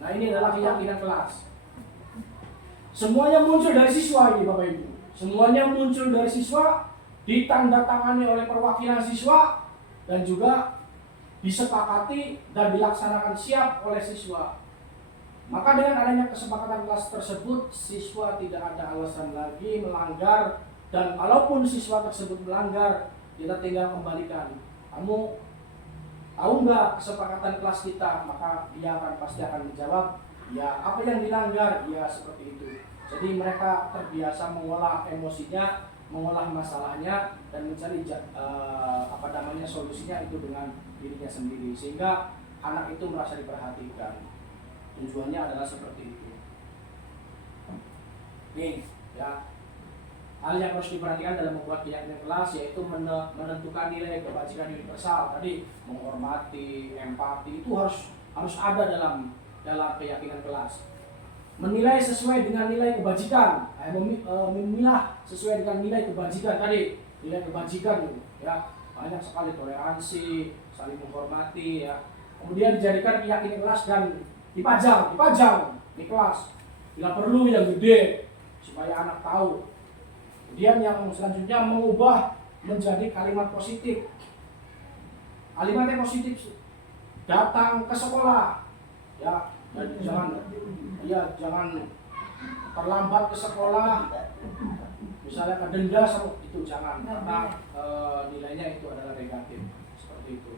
Nah, ini adalah keyakinan kelas. Semuanya muncul dari siswa ini Bapak Ibu. Semuanya muncul dari siswa, ditandatangani oleh perwakilan siswa, dan juga disepakati dan dilaksanakan siap oleh siswa. Maka dengan adanya kesepakatan kelas tersebut, siswa tidak ada alasan lagi melanggar, dan kalaupun siswa tersebut melanggar, kita tinggal kembalikan. Kamu tahu nggak kesepakatan kelas kita? Maka dia pasti akan menjawab, ya apa yang dilanggar? Ya seperti itu. Jadi mereka terbiasa mengolah emosinya, mengolah masalahnya, dan mencari solusinya itu dengan dirinya sendiri, sehingga anak itu merasa diperhatikan. Tujuannya adalah seperti itu. Nih ya, hal yang harus diperhatikan dalam membuat keyakinan kelas yaitu menentukan nilai kebajikan universal. Tadi menghormati, empati itu harus ada dalam keyakinan kelas. Menilai sesuai dengan nilai kebajikan, memilah sesuai dengan nilai kebajikan tadi, nilai kebajikan ya, banyak sekali toleransi, saling menghormati ya. Kemudian dijadikan keyakinan kelas dan dipajang di kelas. Bila perlu yang gede supaya anak tahu. Kemudian yang selanjutnya mengubah menjadi kalimat positif. Kalimatnya positif, datang ke sekolah ya, dan jangan terlambat ke sekolah, misalnya ke denda itu jangan, karena nilainya itu adalah negatif, seperti itu.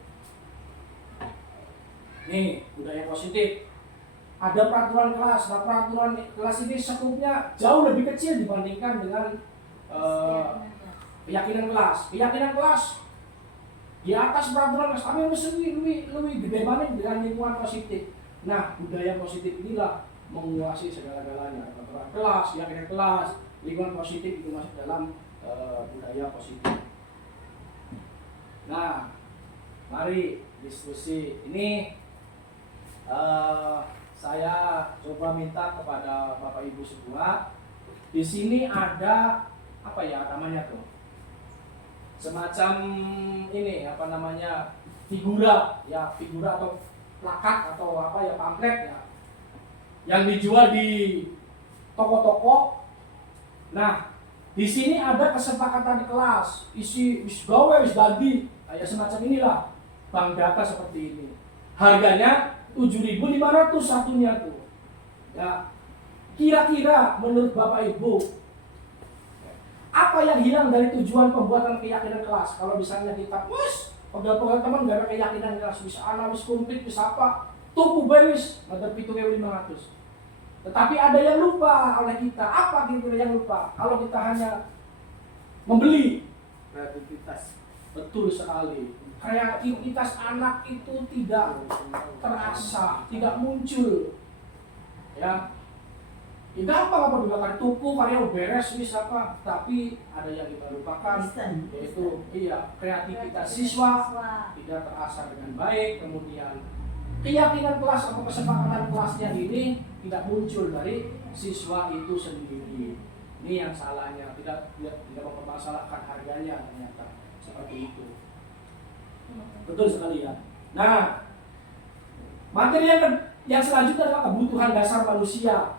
Nih budaya positif, ada peraturan kelas. Nah, peraturan kelas ini sekupnya jauh lebih kecil dibandingkan dengan keyakinan kelas. Keyakinan kelas di atas peraturan kelas, kami lebih gede banget dengan lingkungan positif. Nah, budaya positif inilah menguasai segala-galanya. Peraturan kelas, keyakinan kelas, lingkungan positif itu masuk dalam budaya positif. Nah, mari diskusi ini saya coba minta kepada Bapak Ibu semua. Di sini ada apa ya namanya tuh? Semacam ini figura atau plakat atau apa ya, pamflet ya, yang dijual di toko-toko Nah, di sini ada kesepakatan di kelas, isi wis gawe wis dadi, kayak semacam inilah bank data seperti ini. Harganya 7.500 satunya tuh. Ya, kira-kira menurut Bapak Ibu, apa yang hilang dari tujuan pembuatan keyakinan kelas? Kalau misalnya kita, pegawai teman gak ada keyakinan kelas, bisa analis komplit, bisa apa? Tuku bewis, ada 7.500. Tetapi ada yang lupa oleh kita. Apa kira-kira yang lupa? Kalau kita hanya membeli kreativitas, betul sekali. Kreativitas anak itu tidak terasa, tidak muncul. Ya, gampang apa juga kan tuku karya beres wis apa, tapi ada yang kita lupakan, yaitu kreativitas siswa tidak terasa dengan baik. Kemudian keyakinan kelas atau kesepakatan kelasnya ini tidak muncul dari siswa itu sendiri. Ini yang salahnya, tidak mempermasalahkan harganya, ternyata seperti itu. Betul sekali ya. Nah, materi yang selanjutnya adalah kebutuhan dasar manusia.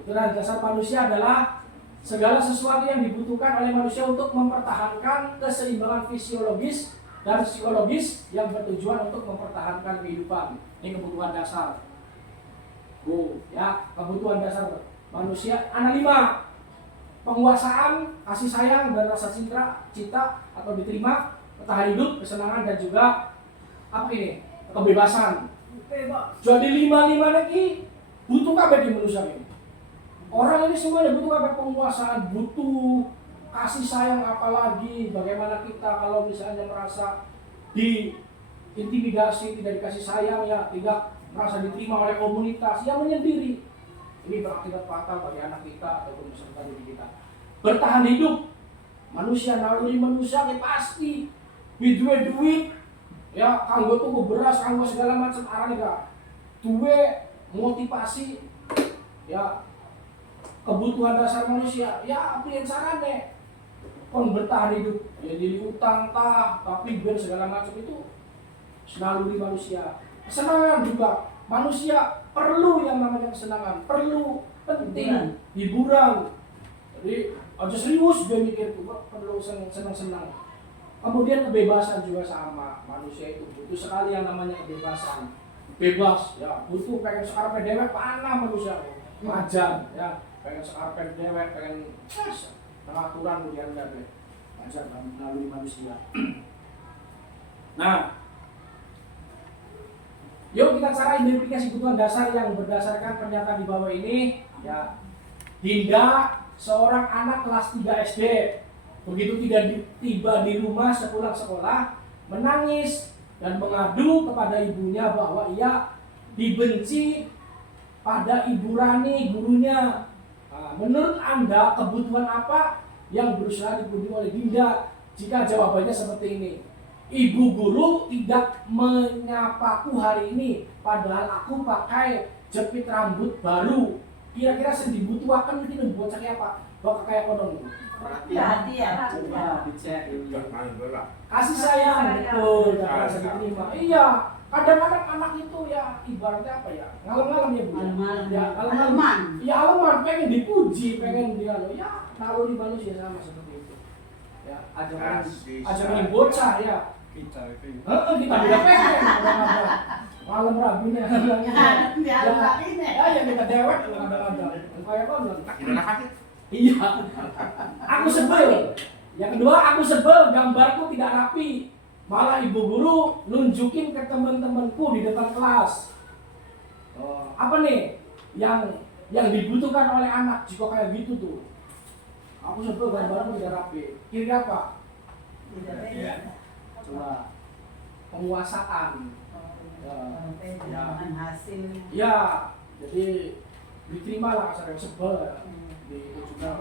Kebutuhan dasar manusia adalah segala sesuatu yang dibutuhkan oleh manusia untuk mempertahankan keseimbangan fisiologis dan psikologis yang bertujuan untuk mempertahankan kehidupan. Ini kebutuhan dasar. Kebutuhan dasar manusia. Ada 5. Penguasaan, kasih sayang, dan rasa cinta atau diterima, bertahan hidup, kesenangan, dan juga apa ini? Kebebasan. Jadi 5 lagi butuh apa di manusia ini? Orang ini semuanya butuh apa? Penguasaan, butuh kasih sayang, apalagi bagaimana kita kalau misalnya merasa diintimidasi, tidak dikasih sayang, ya tidak merasa diterima oleh komunitas, yang menyendiri. Ini berakibat fatal bagi anak kita ataupun peserta didik kita. Bertahan hidup, manusia naluri manusia pasti duit, ya kanggo tuku beras, kanggo segala macam arane duwe motivasi, ya kebutuhan dasar manusia, ya pilihan carane kon bertahan hidup, ya jadi utang tapi ben segala macam itu naluri manusia. Kesenangan juga, manusia perlu yang namanya kesenangan, perlu, penting, hiburan. Jadi aja serius dia mikir tuh, perlu senang-senang. Kemudian kebebasan juga sama, manusia itu butuh sekali yang namanya kebebasan. Bebas, ya butuh, pengen sekarang dewek panah manusia, majan, ya pengen sekarang dewek, pengen pengaturan kemudian dari majan melalui manusia. Nah, yuk kita cara identifikasi kebutuhan dasar yang berdasarkan pernyataan di bawah ini. Ya, Dinda, seorang anak kelas 3 SD, begitu tiba di rumah sepulang sekolah, menangis dan mengadu kepada ibunya bahwa ia dibenci pada Ibu Rani, gurunya. Nah, menurut Anda, kebutuhan apa yang berusaha dipenuhi oleh Dinda jika jawabannya seperti ini? Ibu guru tidak menyapaku hari ini, padahal aku pakai jepit rambut baru. Kira-kira yang dibutuhkan itu bocah kayak apa? Bocah kayak kodong. Perhatian. Coba dicek. Kasih sayang, betul. Tidak merasa diterima. Iya. Kadang-kadang anak itu ya ibaratnya apa ya? Ngalem-ngalem ya Bu. Ya, Aleman. Ya aleman, pengen dipuji, pengen dia ya naluri manusia sama seperti itu. Ya, ajaran bocah ya. Kita Kita tidak pengen kadang-kadang. Malam rabinya ya yang kita dewek kadang-kadang. Kayak konon. Iya. Aku sebel. Yang kedua, aku sebel gambarku tidak rapi. Malah ibu guru nunjukin ke teman-temanku di depan kelas. Apa nih yang dibutuhkan oleh anak jika kayak gitu tuh? Aku sebel gambarku tidak rapi. Kira apa? Coba penguasaan. Hasil. Ya, jadi diterima lah kasar sebel. Itu juga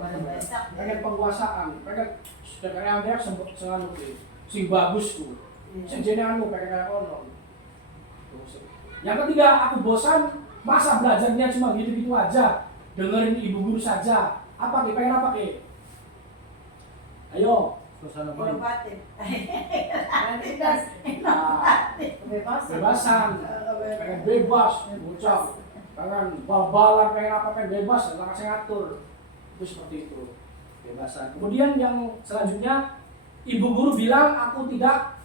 pengen penguasaan, pengen sudah kayak ada selalu sing bagus tuh, sing jenengan pengen kayak konon. Yang ketiga, aku bosan masa belajarnya cuma gitu-gitu aja, dengerin ibu guru saja. Apa pengen apa Ayo, suasana baru. Kebebasan, pengen bebas, bocah, pengen bal-balan, pengen apa, pengen bebas, nggak kasih ngatur. Itu seperti itu kebebasan. Kemudian yang selanjutnya, ibu guru bilang aku tidak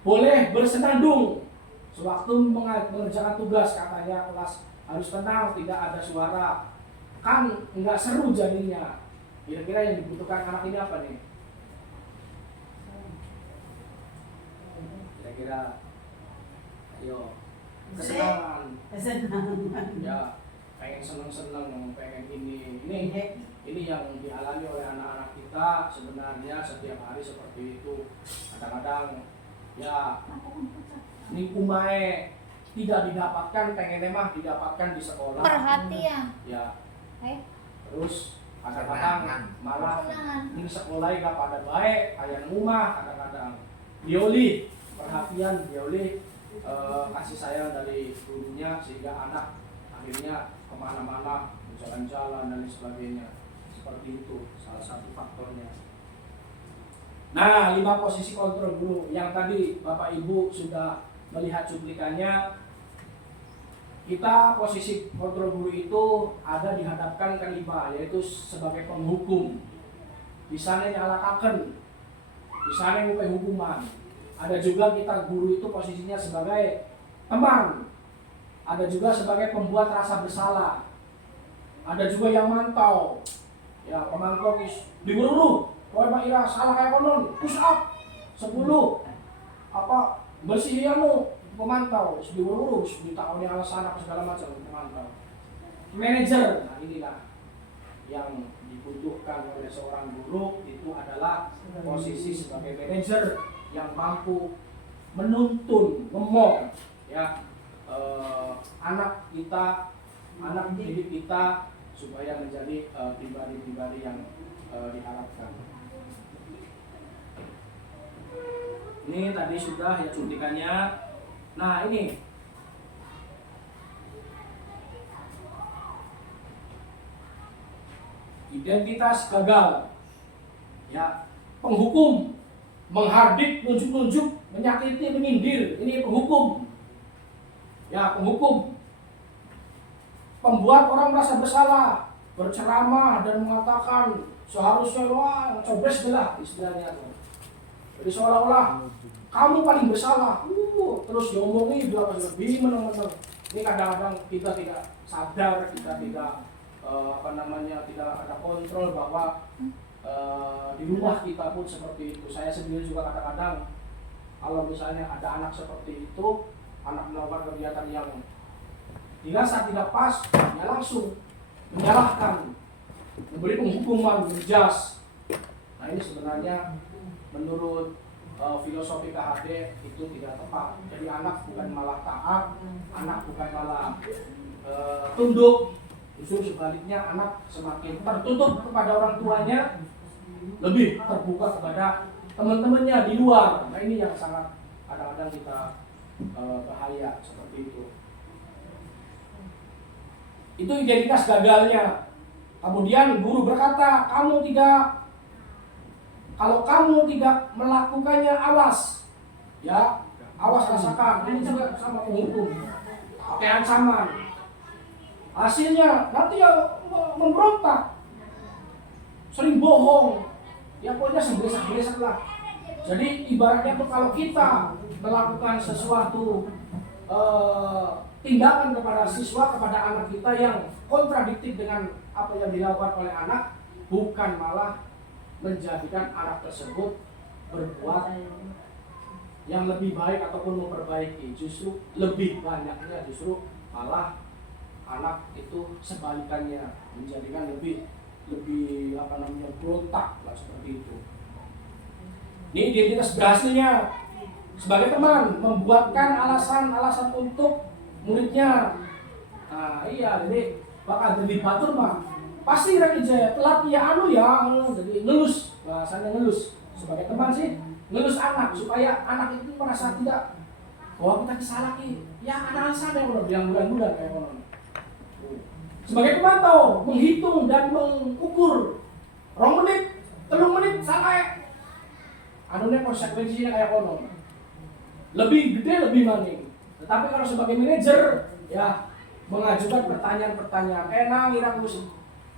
boleh bersenandung sewaktu mengerjakan tugas, katanya kelas harus tenang, tidak ada suara, kan nggak seru jadinya. Kira-kira yang dibutuhkan anak ini apa nih? Kira-kira, ayo, kesenangan, ya, pengen seneng-seneng, pengen ini yang dialami oleh anak-anak kita sebenarnya setiap hari seperti itu. Kadang-kadang ya ini umai tidak didapatkan, pengen mah didapatkan di sekolah. Perhatian. Ya. Terus Senangan. kadang-kadang malah Senangan. ini sekolah gak pada baik, kayak rumah kadang-kadang. Bioli, perhatian bioli, kasih sayang dari gurunya sehingga anak akhirnya kemana-mana, jalan-jalan dan lain sebagainya. Seperti itu salah satu faktornya. Nah, 5 posisi kontrol guru yang tadi Bapak Ibu sudah melihat cuplikannya. Kita posisi kontrol guru itu ada dihadapkan ke 5, yaitu sebagai penghukum. Di sana nyalakaken, di sana ngupai hukuman. Ada juga kita guru itu posisinya sebagai teman. Ada juga sebagai pembuat rasa bersalah. Ada juga yang mantau. Ya, pemantau diurut. Kalau Pak Ira salah kayak konon, push up 10. Apa bersihianmu pemantau, diurus, ditakoni alasan apa segala macam pemantau. Manajer, nah inilah yang dibutuhkan oleh seorang guru, itu adalah posisi sebagai manajer yang mampu menuntun, ngomong ya anak kita, anak didik kita supaya menjadi pribadi-pribadi yang diharapkan. Ini tadi sudah ya cuplikannya. Nah ini identitas gagal, ya penghukum, menghardik, nunjuk-nunjuk, menyakiti, menyindir, ini penghukum, ya penghukum, pembuat orang merasa bersalah, berceramah dan mengatakan seharusnya wah cobres lah istilahnya. Jadi seolah-olah kamu paling bersalah, terus diomongi berapa lebih menang-menang. Ini kadang-kadang kita tidak sadar, kita tidak tidak ada kontrol bahwa di rumah kita pun seperti itu. Saya sendiri juga kadang-kadang kalau misalnya ada anak seperti itu, anak melakukan kegiatan yang dirasa tidak pas, ya langsung menyalahkan, memberi penghukuman, menjas. Nah ini sebenarnya menurut filosofi KHD itu tidak tepat. Jadi anak bukan malah taat, anak bukan malah tunduk. Justru sebaliknya anak semakin tertutup kepada orang tuanya, lebih terbuka kepada teman-temannya di luar. Nah ini yang sangat kadang-kadang kita bahaya seperti itu. Itu identitas gagalnya. Kemudian guru berkata, kalau kamu tidak melakukannya, awas. Ya, awas rasakan. Ini juga sama penghukum. Pakai ancaman. Hasilnya nanti ya memberontak. Sering bohong. Ya pokoknya sebesak-besak lah. Jadi ibaratnya tuh kalau kita melakukan sesuatu tindakan kepada siswa, kepada anak kita yang kontradiktif dengan apa yang dilakukan oleh anak, bukan malah menjadikan anak tersebut berbuat yang lebih baik ataupun memperbaiki, justru lebih banyaknya justru malah anak itu sebalikannya menjadikan lebih berontak lah seperti itu. Ini identitas berhasilnya sebagai teman, membuatkan alasan-alasan untuk muridnya. Nah iya, jadi bakal jadi batur mah pasti kerja telat ya jadi ngelus, bahasanya ngelus sebagai teman sih, ngelus anak supaya anak itu merasa tidak bahwa kita kesalah ya ada alasan yang udah bilang bulan-bulan kayak orang. Sebagai pemantau, menghitung dan mengukur 2 menit, 3 menit sampai anunya konsekuensinya kayak konon. Lebih gede lebih maning. Tetapi kalau sebagai manajer ya mengajukan pertanyaan-pertanyaan, nang irang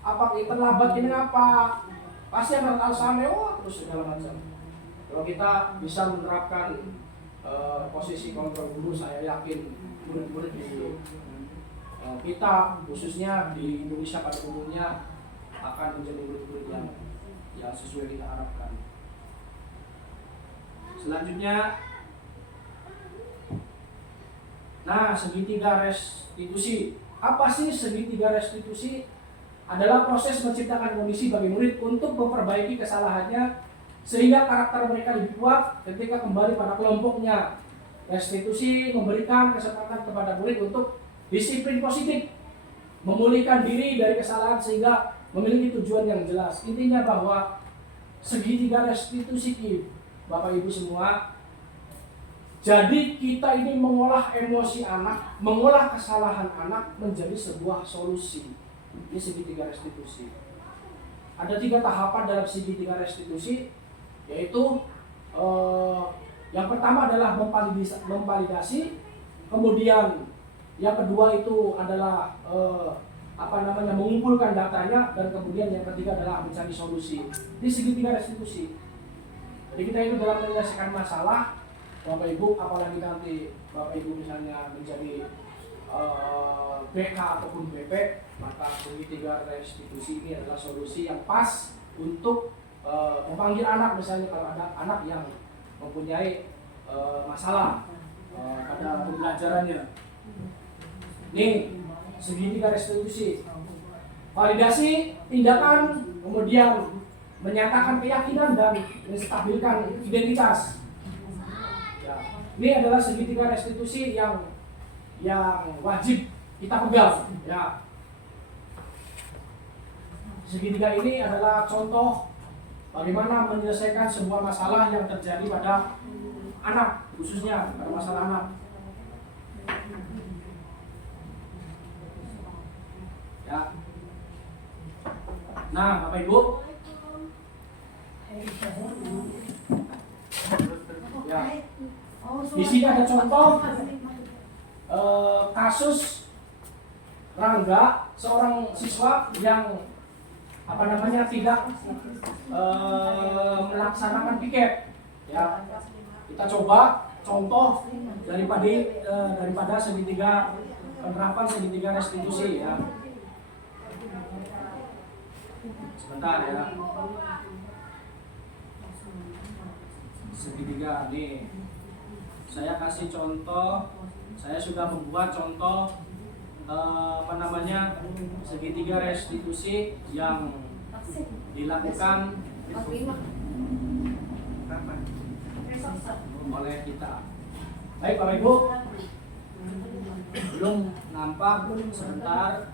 apa kita terlambat ini apa? Pasti akan alasannya, terus segala macam. Kalau kita bisa menerapkan posisi kontrol guru, saya yakin murid-murid di kita khususnya di Indonesia pada umumnya akan menjadi murid-murid yang sesuai kita harapkan. Selanjutnya, nah, segitiga restitusi. Apa sih segitiga restitusi? Adalah proses menciptakan kondisi bagi murid untuk memperbaiki kesalahannya sehingga karakter mereka lebih kuat ketika kembali pada kelompoknya. Restitusi memberikan kesempatan kepada murid untuk disiplin positif, memulihkan diri dari kesalahan sehingga memiliki tujuan yang jelas. Intinya bahwa segitiga restitusi, Bapak Ibu semua, jadi kita ini mengolah emosi anak, mengolah kesalahan anak menjadi sebuah solusi. Ini segitiga restitusi. Ada 3 tahapan dalam segitiga restitusi, yaitu yang pertama adalah memvalidasi, kemudian yang kedua itu adalah mengumpulkan datanya, dan kemudian yang ketiga adalah mencari solusi. Ini segitiga restitusi. Jadi kita itu dalam menyelesaikan masalah, Bapak Ibu, apalagi nanti Bapak Ibu misalnya menjadi BK ataupun BP, maka segitiga restitusi ini adalah solusi yang pas untuk memanggil anak, misalnya kalau ada anak yang mempunyai masalah pada pembelajarannya. Nih, segitiga restitusi. Validasi tindakan, kemudian menyatakan keyakinan dan menstabilkan identitas. Ya, ini adalah segitiga restitusi yang wajib kita pegang. Ya. Segitiga ini adalah contoh bagaimana menyelesaikan sebuah masalah yang terjadi pada anak, khususnya pada masalah anak. Ya. Nah, Bapak Ibu, ya, di sini ada contoh kasus Rangga, seorang siswa yang tidak melaksanakan piket. Ya, kita coba contoh daripada segitiga penerapan segitiga restitusi, ya. Sebentar ya. Segitiga nih. Saya kasih contoh. Saya sudah membuat contoh segitiga restitusi yang dilakukan oleh kita. Baik Bapak Ibu, belum nampak, sebentar.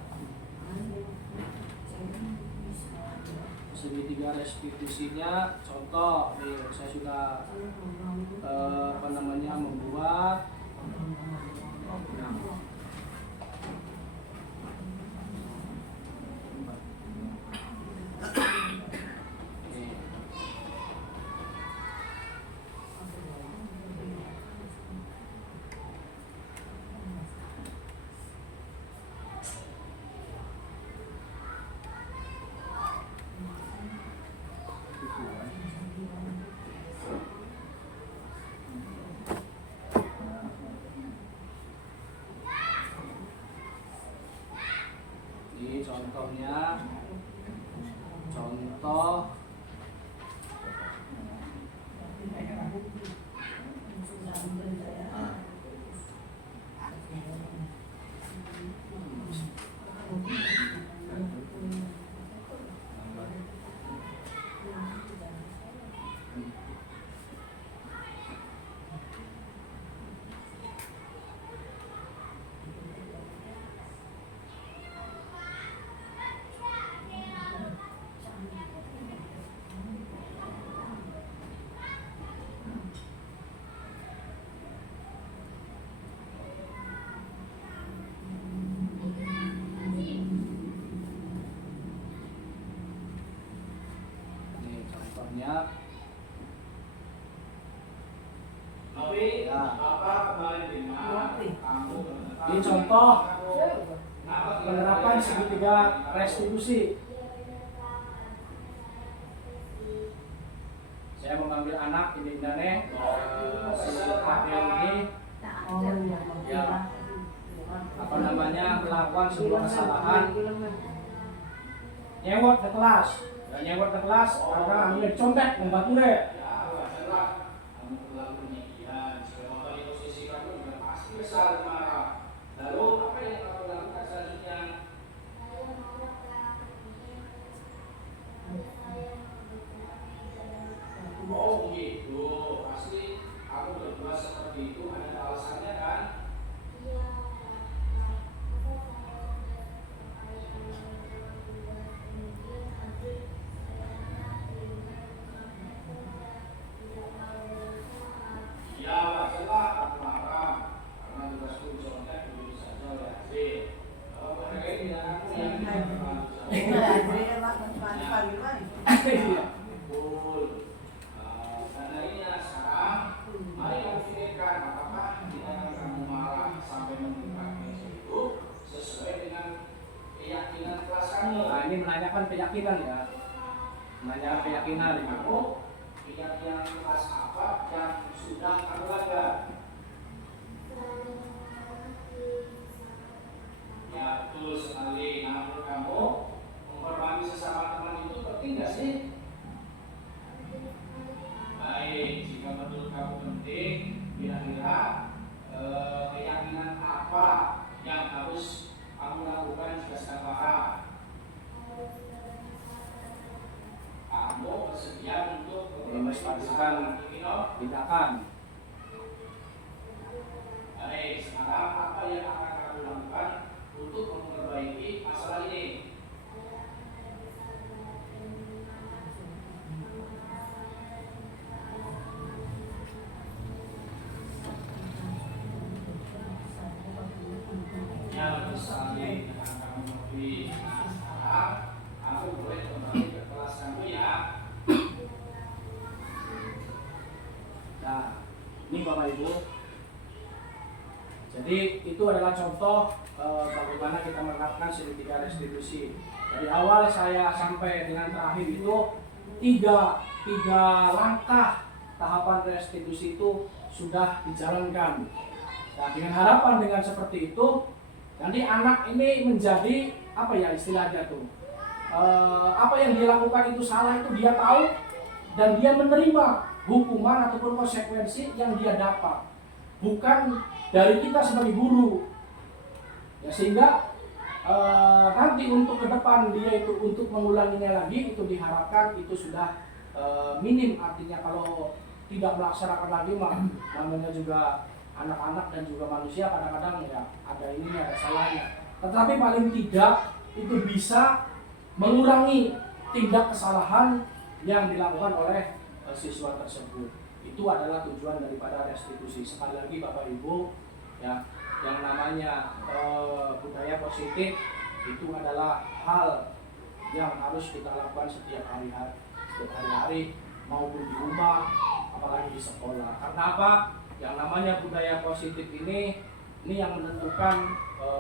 Segitiga restitusinya, contoh nih, saya sudah membuat. Ini contohnya, contoh ya. Ini contoh penerapan segitiga restitusi. mengambil anak ini Dane si Fadil ini Oh iya. ya apa namanya melakukan sebuah kesalahan nyewot ke kelas ya, nyewot ke kelas karena ambil contek membantu deh lalu apa yang kamu lakukan selanjutnya? Oh gitu, pasti aku berdua seperti itu ada alasannya kan? Ya wajarlah aku marah karena tugasku contek begitu saja oleh Azri. Kalau mereka ini Iya, betul. Karena ini sekarang mari kamu pikirkan apakah tindakan kamu marah sampai menimbulkan itu sesuai dengan keyakinan kelas kamu. Nah ini menanyakan keyakinan ya, menanyakan keyakinan di kamu. Keyakinan kelas apa yang sudah kamu jaga? Ya betul sekali. Namun kamu memahami sesama teman itu penting nggak sih? Baik, jika menurut kamu penting, kira-kira keyakinan apa yang harus kamu lakukan jika sedang marah? Kamu bersedia untuk memperbaiki tindakan. Baik, sekarang apa yang akan kamu lakukan untuk memperbaiki masalah ini? Ya, misalnya dengan kamu lebih sekarang, kamu boleh kembali ke kelas kamu ya. Nah, ini Bapak Ibu. Jadi itu adalah contoh bagaimana kita menerapkan segitiga restitusi. Dari awal saya sampai dengan terakhir itu tiga langkah tahapan restitusi itu sudah dijalankan. Nah, dengan harapan dengan seperti itu nanti anak ini menjadi apa ya istilahnya tuh apa yang dia lakukan itu salah itu dia tahu dan dia menerima hukuman ataupun konsekuensi yang dia dapat, bukan dari kita sebagai guru ya, sehingga nanti untuk ke depan dia itu untuk mengulanginya lagi itu diharapkan itu sudah minim, artinya kalau tidak melaksanakan lagi namanya juga anak-anak dan juga manusia kadang-kadang ya ada ini ada salahnya, tetapi paling tidak itu bisa mengurangi tindak kesalahan yang dilakukan oleh siswa tersebut. Itu adalah tujuan daripada restitusi. Sekali lagi Bapak Ibu ya, yang namanya budaya positif itu adalah hal yang harus kita lakukan setiap hari-hari maupun di rumah apalagi di sekolah. Karena apa? Yang namanya budaya positif ini yang menentukan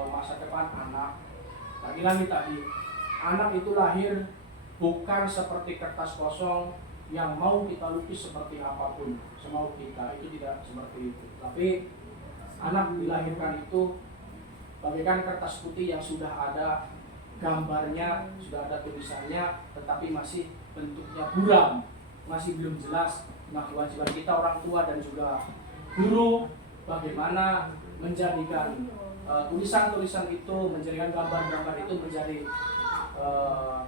masa depan anak. Lagi-lagi tadi, anak itu lahir bukan seperti kertas kosong yang mau kita lukis seperti apapun semau kita, itu tidak seperti itu. Tapi anak dilahirkan itu bagaikan kertas putih yang sudah ada gambarnya, sudah ada tulisannya, tetapi masih bentuknya buram, masih belum jelas. Nah, kewajiban kita orang tua dan juga guru bagaimana menjadikan tulisan-tulisan itu, menjadikan gambar-gambar itu menjadi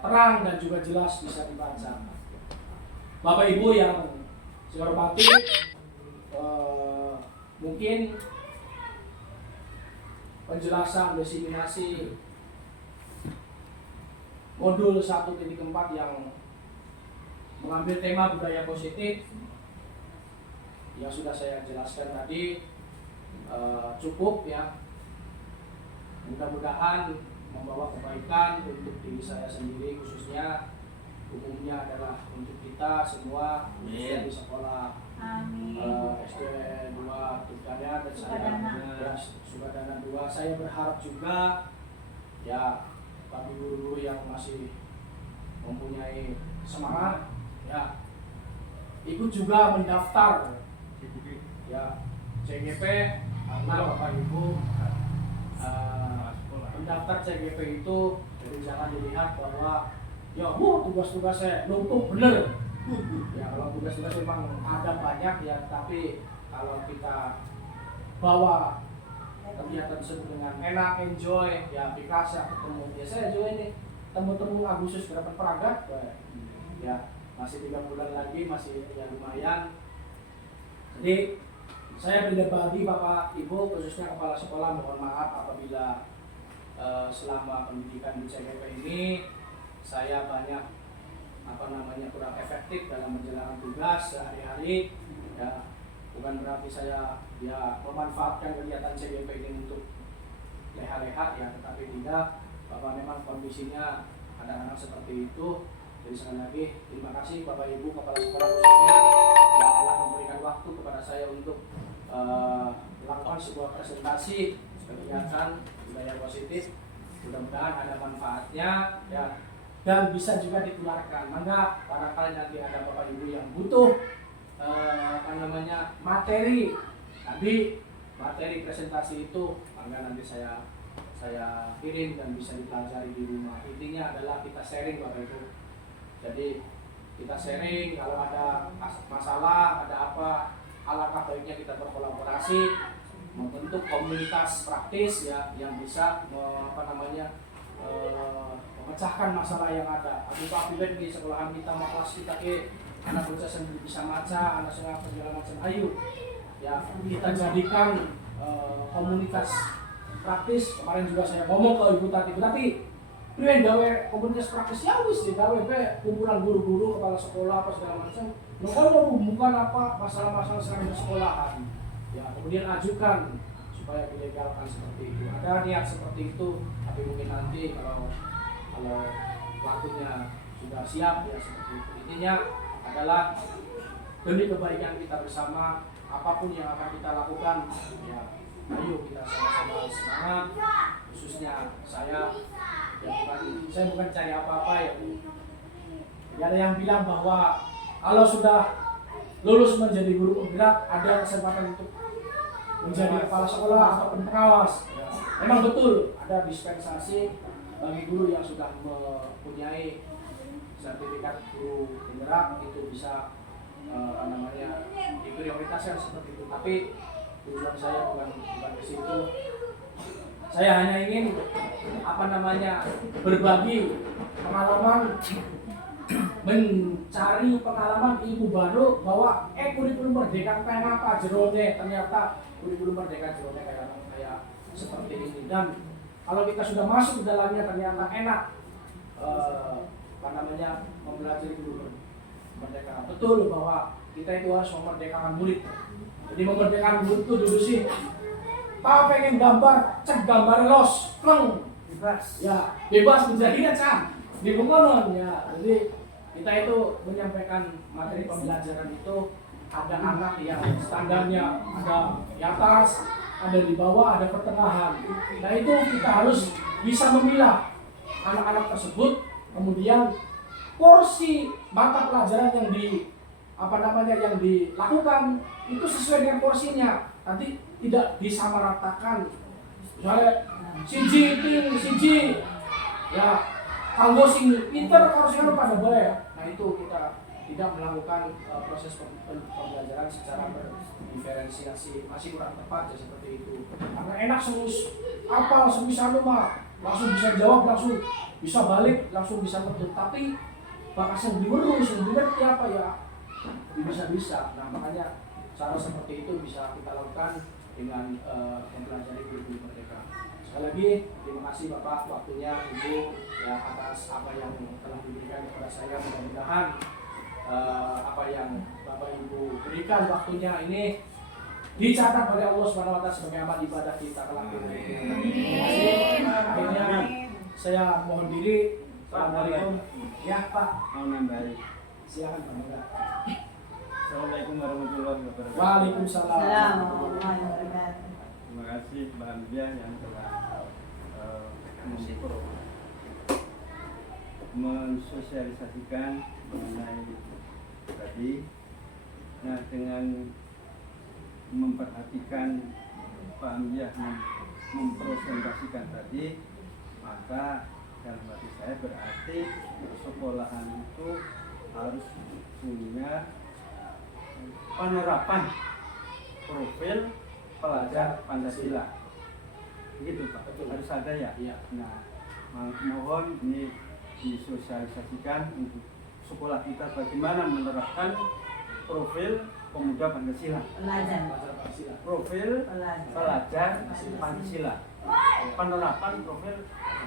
terang dan juga jelas bisa dibaca. Bapak Ibu yang saya hormati, mungkin penjelasan diseminasi modul 1.4 yang mengambil tema budaya positif yang sudah saya jelaskan tadi cukup ya. Mudah-mudahan membawa kebaikan untuk diri saya sendiri khususnya, umumnya adalah untuk kita semua khususnya di sekolah SD 2 Tukadana dan saya Sukadana 2. Saya berharap juga ya bagi guru-guru yang masih mempunyai semangat ya ikut juga mendaftar ya CGP karena Bapak Ibu mendaftar CGP itu dari jangan dilihat bahwa ya tugas-tugasnya numpuk bener ya. Kalau tugas-tugas memang ada banyak ya, tapi kalau kita bawa kegiatan tersebut dengan enak, enjoy ya, Pikas ya ketemu biasanya enjoy ini temu-temu Agustus Gerakan Peragat ya, masih 3 bulan lagi, masih ya lumayan. Jadi saya pribadi Bapak Ibu khususnya kepala sekolah mohon maaf apabila selama pendidikan di CGP ini saya banyak kurang efektif dalam menjalankan tugas sehari-hari ya. Bukan berarti saya ya memanfaatkan kegiatan CGP ini untuk leha-leha ya, tetapi tidak, bahwa memang kondisinya anak-anak seperti itu. Jadi sekali lagi terima kasih Bapak Ibu kepala sekolah khususnya yang telah memberikan waktu kepada saya untuk melakukan sebuah presentasi kegiatan budaya positif. Mudah-mudahan ada manfaatnya ya, dan bisa juga ditularkan. Maka barangkali nanti ada Bapak Ibu yang butuh materi presentasi itu, maka nanti saya kirim dan bisa dipelajari di rumah. Intinya adalah kita sharing Bapak Ibu. Jadi kita sharing, kalau ada masalah, ada apa, alangkah baiknya kita berkolaborasi membentuk komunitas praktis ya yang bisa memecahkan masalah yang ada. Aku di sekolahan kita, kelas kita anak bocah sendiri bisa maca, anak segala macam ayo ya kita jadikan komunitas praktis. Kemarin juga saya ngomong ke Ibu Tati, priwen gawe komunitas praktis ya wis gawe kumpulan guru-guru, kepala sekolah apa segala macam. Kalau bukan apa masalah-masalah sekarang di sekolahan ya, kemudian ajukan supaya dilegalkan seperti itu. Ada niat seperti itu, tapi mungkin nanti kalau waktunya sudah siap ya seperti itu. Intinya adalah demi kebaikan kita bersama, apapun yang akan kita lakukan ya, ayo kita sama-sama semangat. Khususnya saya bukan cari apa-apa ya. Ada yang bilang bahwa kalau sudah lulus menjadi guru penggerak ada kesempatan untuk menjadi kepala sekolah atau pengawas. Memang betul ada dispensasi bagi guru yang sudah mempunyai sertifikat guru penggerak, itu bisa diprioritaskan seperti itu. Tapi tujuan saya bukan ke situ. Saya hanya ingin berbagi pengalaman, mencari pengalaman ilmu baru bahwa kurikulum merdeka kayak apa jerone, ternyata kurikulum merdeka jerone kayak seperti ini. Dan kalau kita sudah masuk ke dalamnya ternyata enak mempelajari kurikulum merdeka. Betul bahwa kita itu harus memerdekakan murid. Jadi memerdekakan murid itu dulu sih, kalau pengen gambar, cek gambar los, pleng, bebas. Ya, bebas menjadinya cam. Di pengonon ya. Jadi kita itu menyampaikan materi pembelajaran itu, ada anak yang standarnya ada di atas, ada di bawah, ada pertengahan. Nah itu kita harus bisa memilah anak-anak tersebut. Kemudian porsi mata pelajaran yang dilakukan itu sesuai dengan porsinya. Nanti tidak disamaratakan. Misalnya siji ya kalau sing pinter harus pada bayar. Nah itu kita tidak melakukan proses pembelajaran secara berdiferensiasi, masih kurang tepat ya seperti itu. Karena enak langsung bisa lupa, langsung bisa jawab, langsung bisa balik, langsung bisa betul. Tapi bakal diurus, ngerti apa ya bisa. Nah makanya cara seperti itu bisa kita lakukan dengan mempelajari kurikulum merdeka. Sekali lagi terima kasih Bapak waktunya Ibu ya atas apa yang telah diberikan kepada saya. Mudah-mudahan apa yang Bapak Ibu berikan waktunya ini dicatat oleh Allah Subhanahu wa taala sebagai amal ibadah kita kelak. Terima kasih. Akhirnya saya mohon diri. Assalamualaikum. Ya Pak. Baik. Silakan Pak. Assalamualaikum warahmatullahi wabarakatuh. Waalaikumsalam. Terima kasih Mbak Ambia yang telah mensosialisasikan mengenai tadi Nah, dengan memperhatikan Pak Amjah mempresentasikan tadi, maka dalam hati saya berarti sekolahan itu harus punya penerapan profil pelajar Pancasila. Begitu Pak, harus ada ya. Iya. Nah, mohon ini disosialisasikan untuk sekolah kita bagaimana menerapkan profil pemuda Pancasila, Pelajar. profil pelajar Pancasila, penerapan profil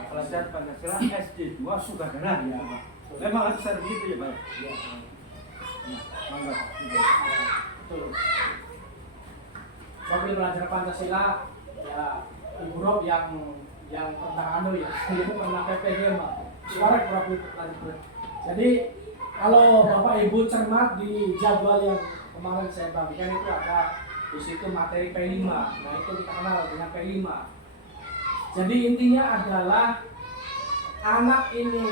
pelajar Pancasila SD 2 Sukadana. Ya. Memang harus begitu ya Pak. Ya. Nah, mangga Pak. Betul. Profil pelajar Pancasila ya Ibu Rob yang pernah ya, yang pernah PPG Mbak. Suara profil pelajar. Jadi kalau Bapak Ibu cermat di jadwal yang kemarin saya bagikan itu ada di situ materi P5. Nah itu kita kenal dengan P5. Jadi intinya adalah anak ini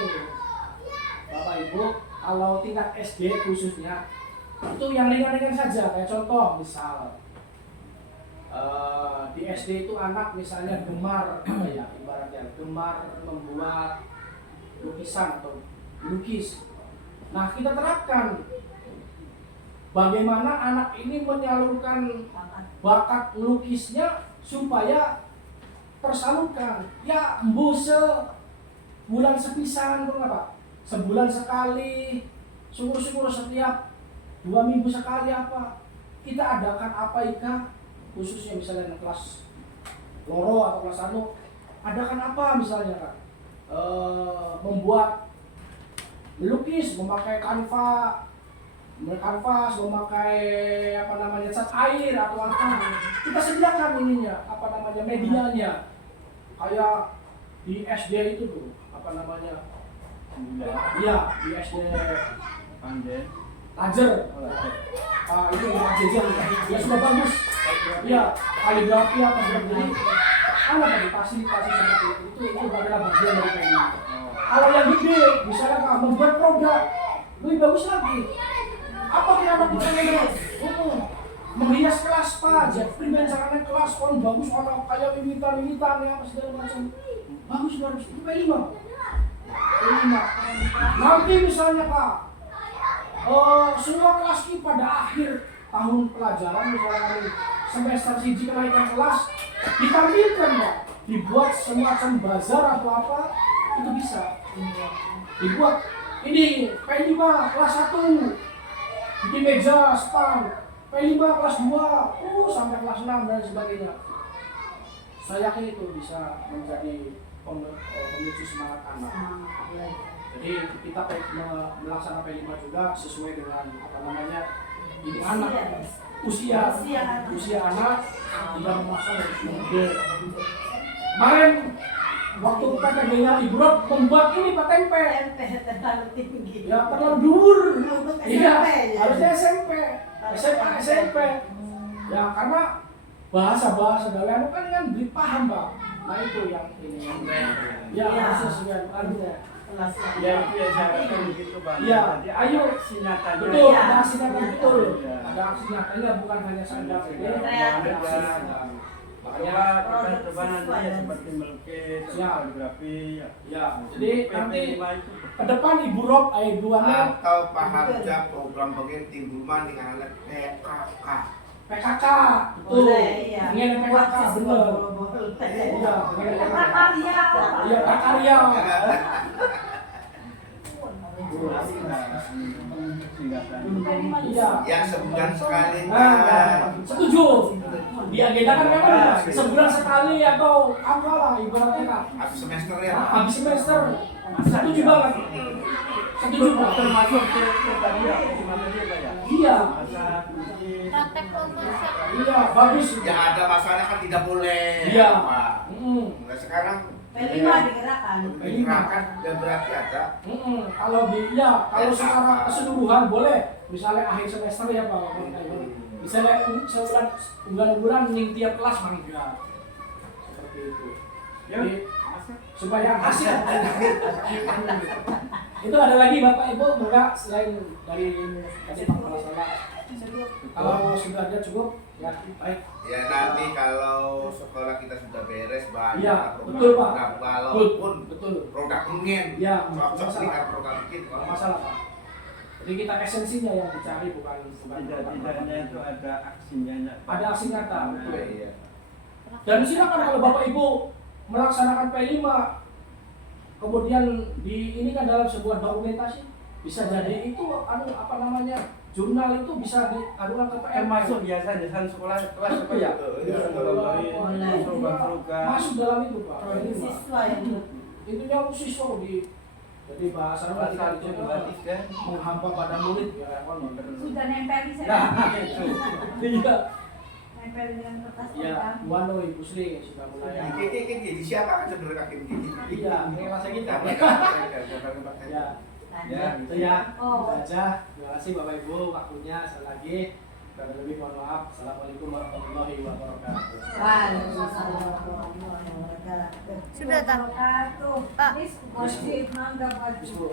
Bapak Ibu kalau tingkat SD khususnya itu yang ringan-ringan saja, kayak contoh misal di SD itu anak misalnya gemar apa ya ibaratnya gemar membuat lukisan atau lukis. Nah kita terapkan bagaimana anak ini menyalurkan bakat lukisnya supaya tersalurkan. Ya bulan sepisan apa? Sebulan sekali, syukur-syukur setiap 2 minggu sekali apa kita adakan apa ika khususnya misalnya kelas loro atau kelas anu adakan apa misalnya kan membuat melukis memakai kanvas, memakai apa namanya cat air atau apa kita sediakan ininya apa namanya medianya kayak di SD itu tuh apa namanya iya di SD Panjen. Lajer itu jajan ya sudah bagus ya kaligrafi apa jadi apa tadi fasilitasi seperti itu adalah bagian dari ini. Kalau yang gede misalnya kan membuat produk lebih bagus lagi apa kita lakukan menghias kelas Pak Jeffrey misalnya kelas orang bagus orang kayak limitan ya apa segala macam bagus itu P5 nanti misalnya Pak semua kelas ini pada akhir tahun pelajaran misalnya semester 1 kenaikan kelas ditampilkan ya dibuat semacam bazar atau apa itu bisa dibuat ini P5 kelas 1 di meja stand P5 kelas 2 sampai kelas 6 dan sebagainya. Saya yakin itu bisa menjadi pemicu semangat anak. Jadi kita melaksanakan P5 juga sesuai dengan apa namanya ini anak usia anak tidak memaksa dari muda. Kemarin waktu PTG-nya Ibu Rob membuat ini Pak tempe terlalu tinggi. ya terlalu dur. Iya, ya? harusnya SMP. Ya karena bahasa gawean kan beli paham Pak. Nah itu yang ini. Ya harus sesuai dengan Ya itu ya saya harapkan begitu Pak. Iya, Jadi ayo aksi nyatanya. betul, Iya. ada aksi nyata betul. Iya. Ada aksi nyatanya bukan hanya sekedar ini. Iya. Ada aksi nyata. Makanya Makanya kita coba nanti ya seperti melukis, Ya. kaligrafi. ya, jadi nanti PP5 itu ke depan Ibu Rob, Ibu Ana atau paham aja program bagian timbulan dengan anak PKK. PKK, betul. Boleh, iya. Dengan PKK bener. Iya, dengan PKK. Iya, prakarya. Iya. Yang sebulan sekali. Setuju. Diagendakan memang sebulan sekali atau apalah ibaratnya kan. Habis semester ya. Habis semester. Setuju banget. Setuju banget. termasuk ke tadi ya, ke materi apa ya? Iya. Masak, lukis. Praktek konsep. Iya, bagus. Ya ada masalahnya kan tidak boleh. Iya. Pak. Nah, sekarang P5 digerakkan. digerakkan dan berarti ada. Kalau secara keseluruhan boleh. Misalnya akhir semester ya Pak. Misalnya bulan-bulan ning tiap kelas mangga. Seperti itu. Ya, Jadi supaya hasil Itu ada lagi Bapak Ibu enggak selain dari tadi masalah. Kalau sudah ada cukup ya baik. Ya nanti kalau sekolah kita sudah beres banyak Iya, betul, Pak. walaupun Betul. produk ingin Ya, cocok masalah. dengan produk bikin. Kalau masalah Pak. Jadi kita esensinya yang dicari bukan Tidak-tidaknya itu ada aksinya. ada aksi nyata. Betul. Iya. Dan silakan kalau Bapak Ibu melaksanakan P5 kemudian di ini kan dalam sebuah dokumentasi bisa jadi itu apa namanya jurnal itu bisa diadukan ke PM Termasuk biasanya di sekolah kelas apa ya? Iya. Program-program. masuk dalam itu Pak. Produk siswa yang Itu yang siswa jadi bahasa Bahasa itu gratis kan? menghampa pada murid ya kan Sudah nempel di Nah, sana. itu. iya Nempel dengan kertas ya koran. Wano Ibu Sri sudah mulai Ini siapa kan saudara kaki ini? iya ini masa kita ya Ya, itu ya Oh. itu aja terima kasih Bapak Ibu waktunya sekali lagi dan lebih mohon maaf. Assalamualaikum warahmatullahi wabarakatuh. Waalaikumsalam warahmatullahi wabarakatuh. Sudah, Tak? Wabarakatuh. Tak. Wajib manggap wajib. Bis, Bu.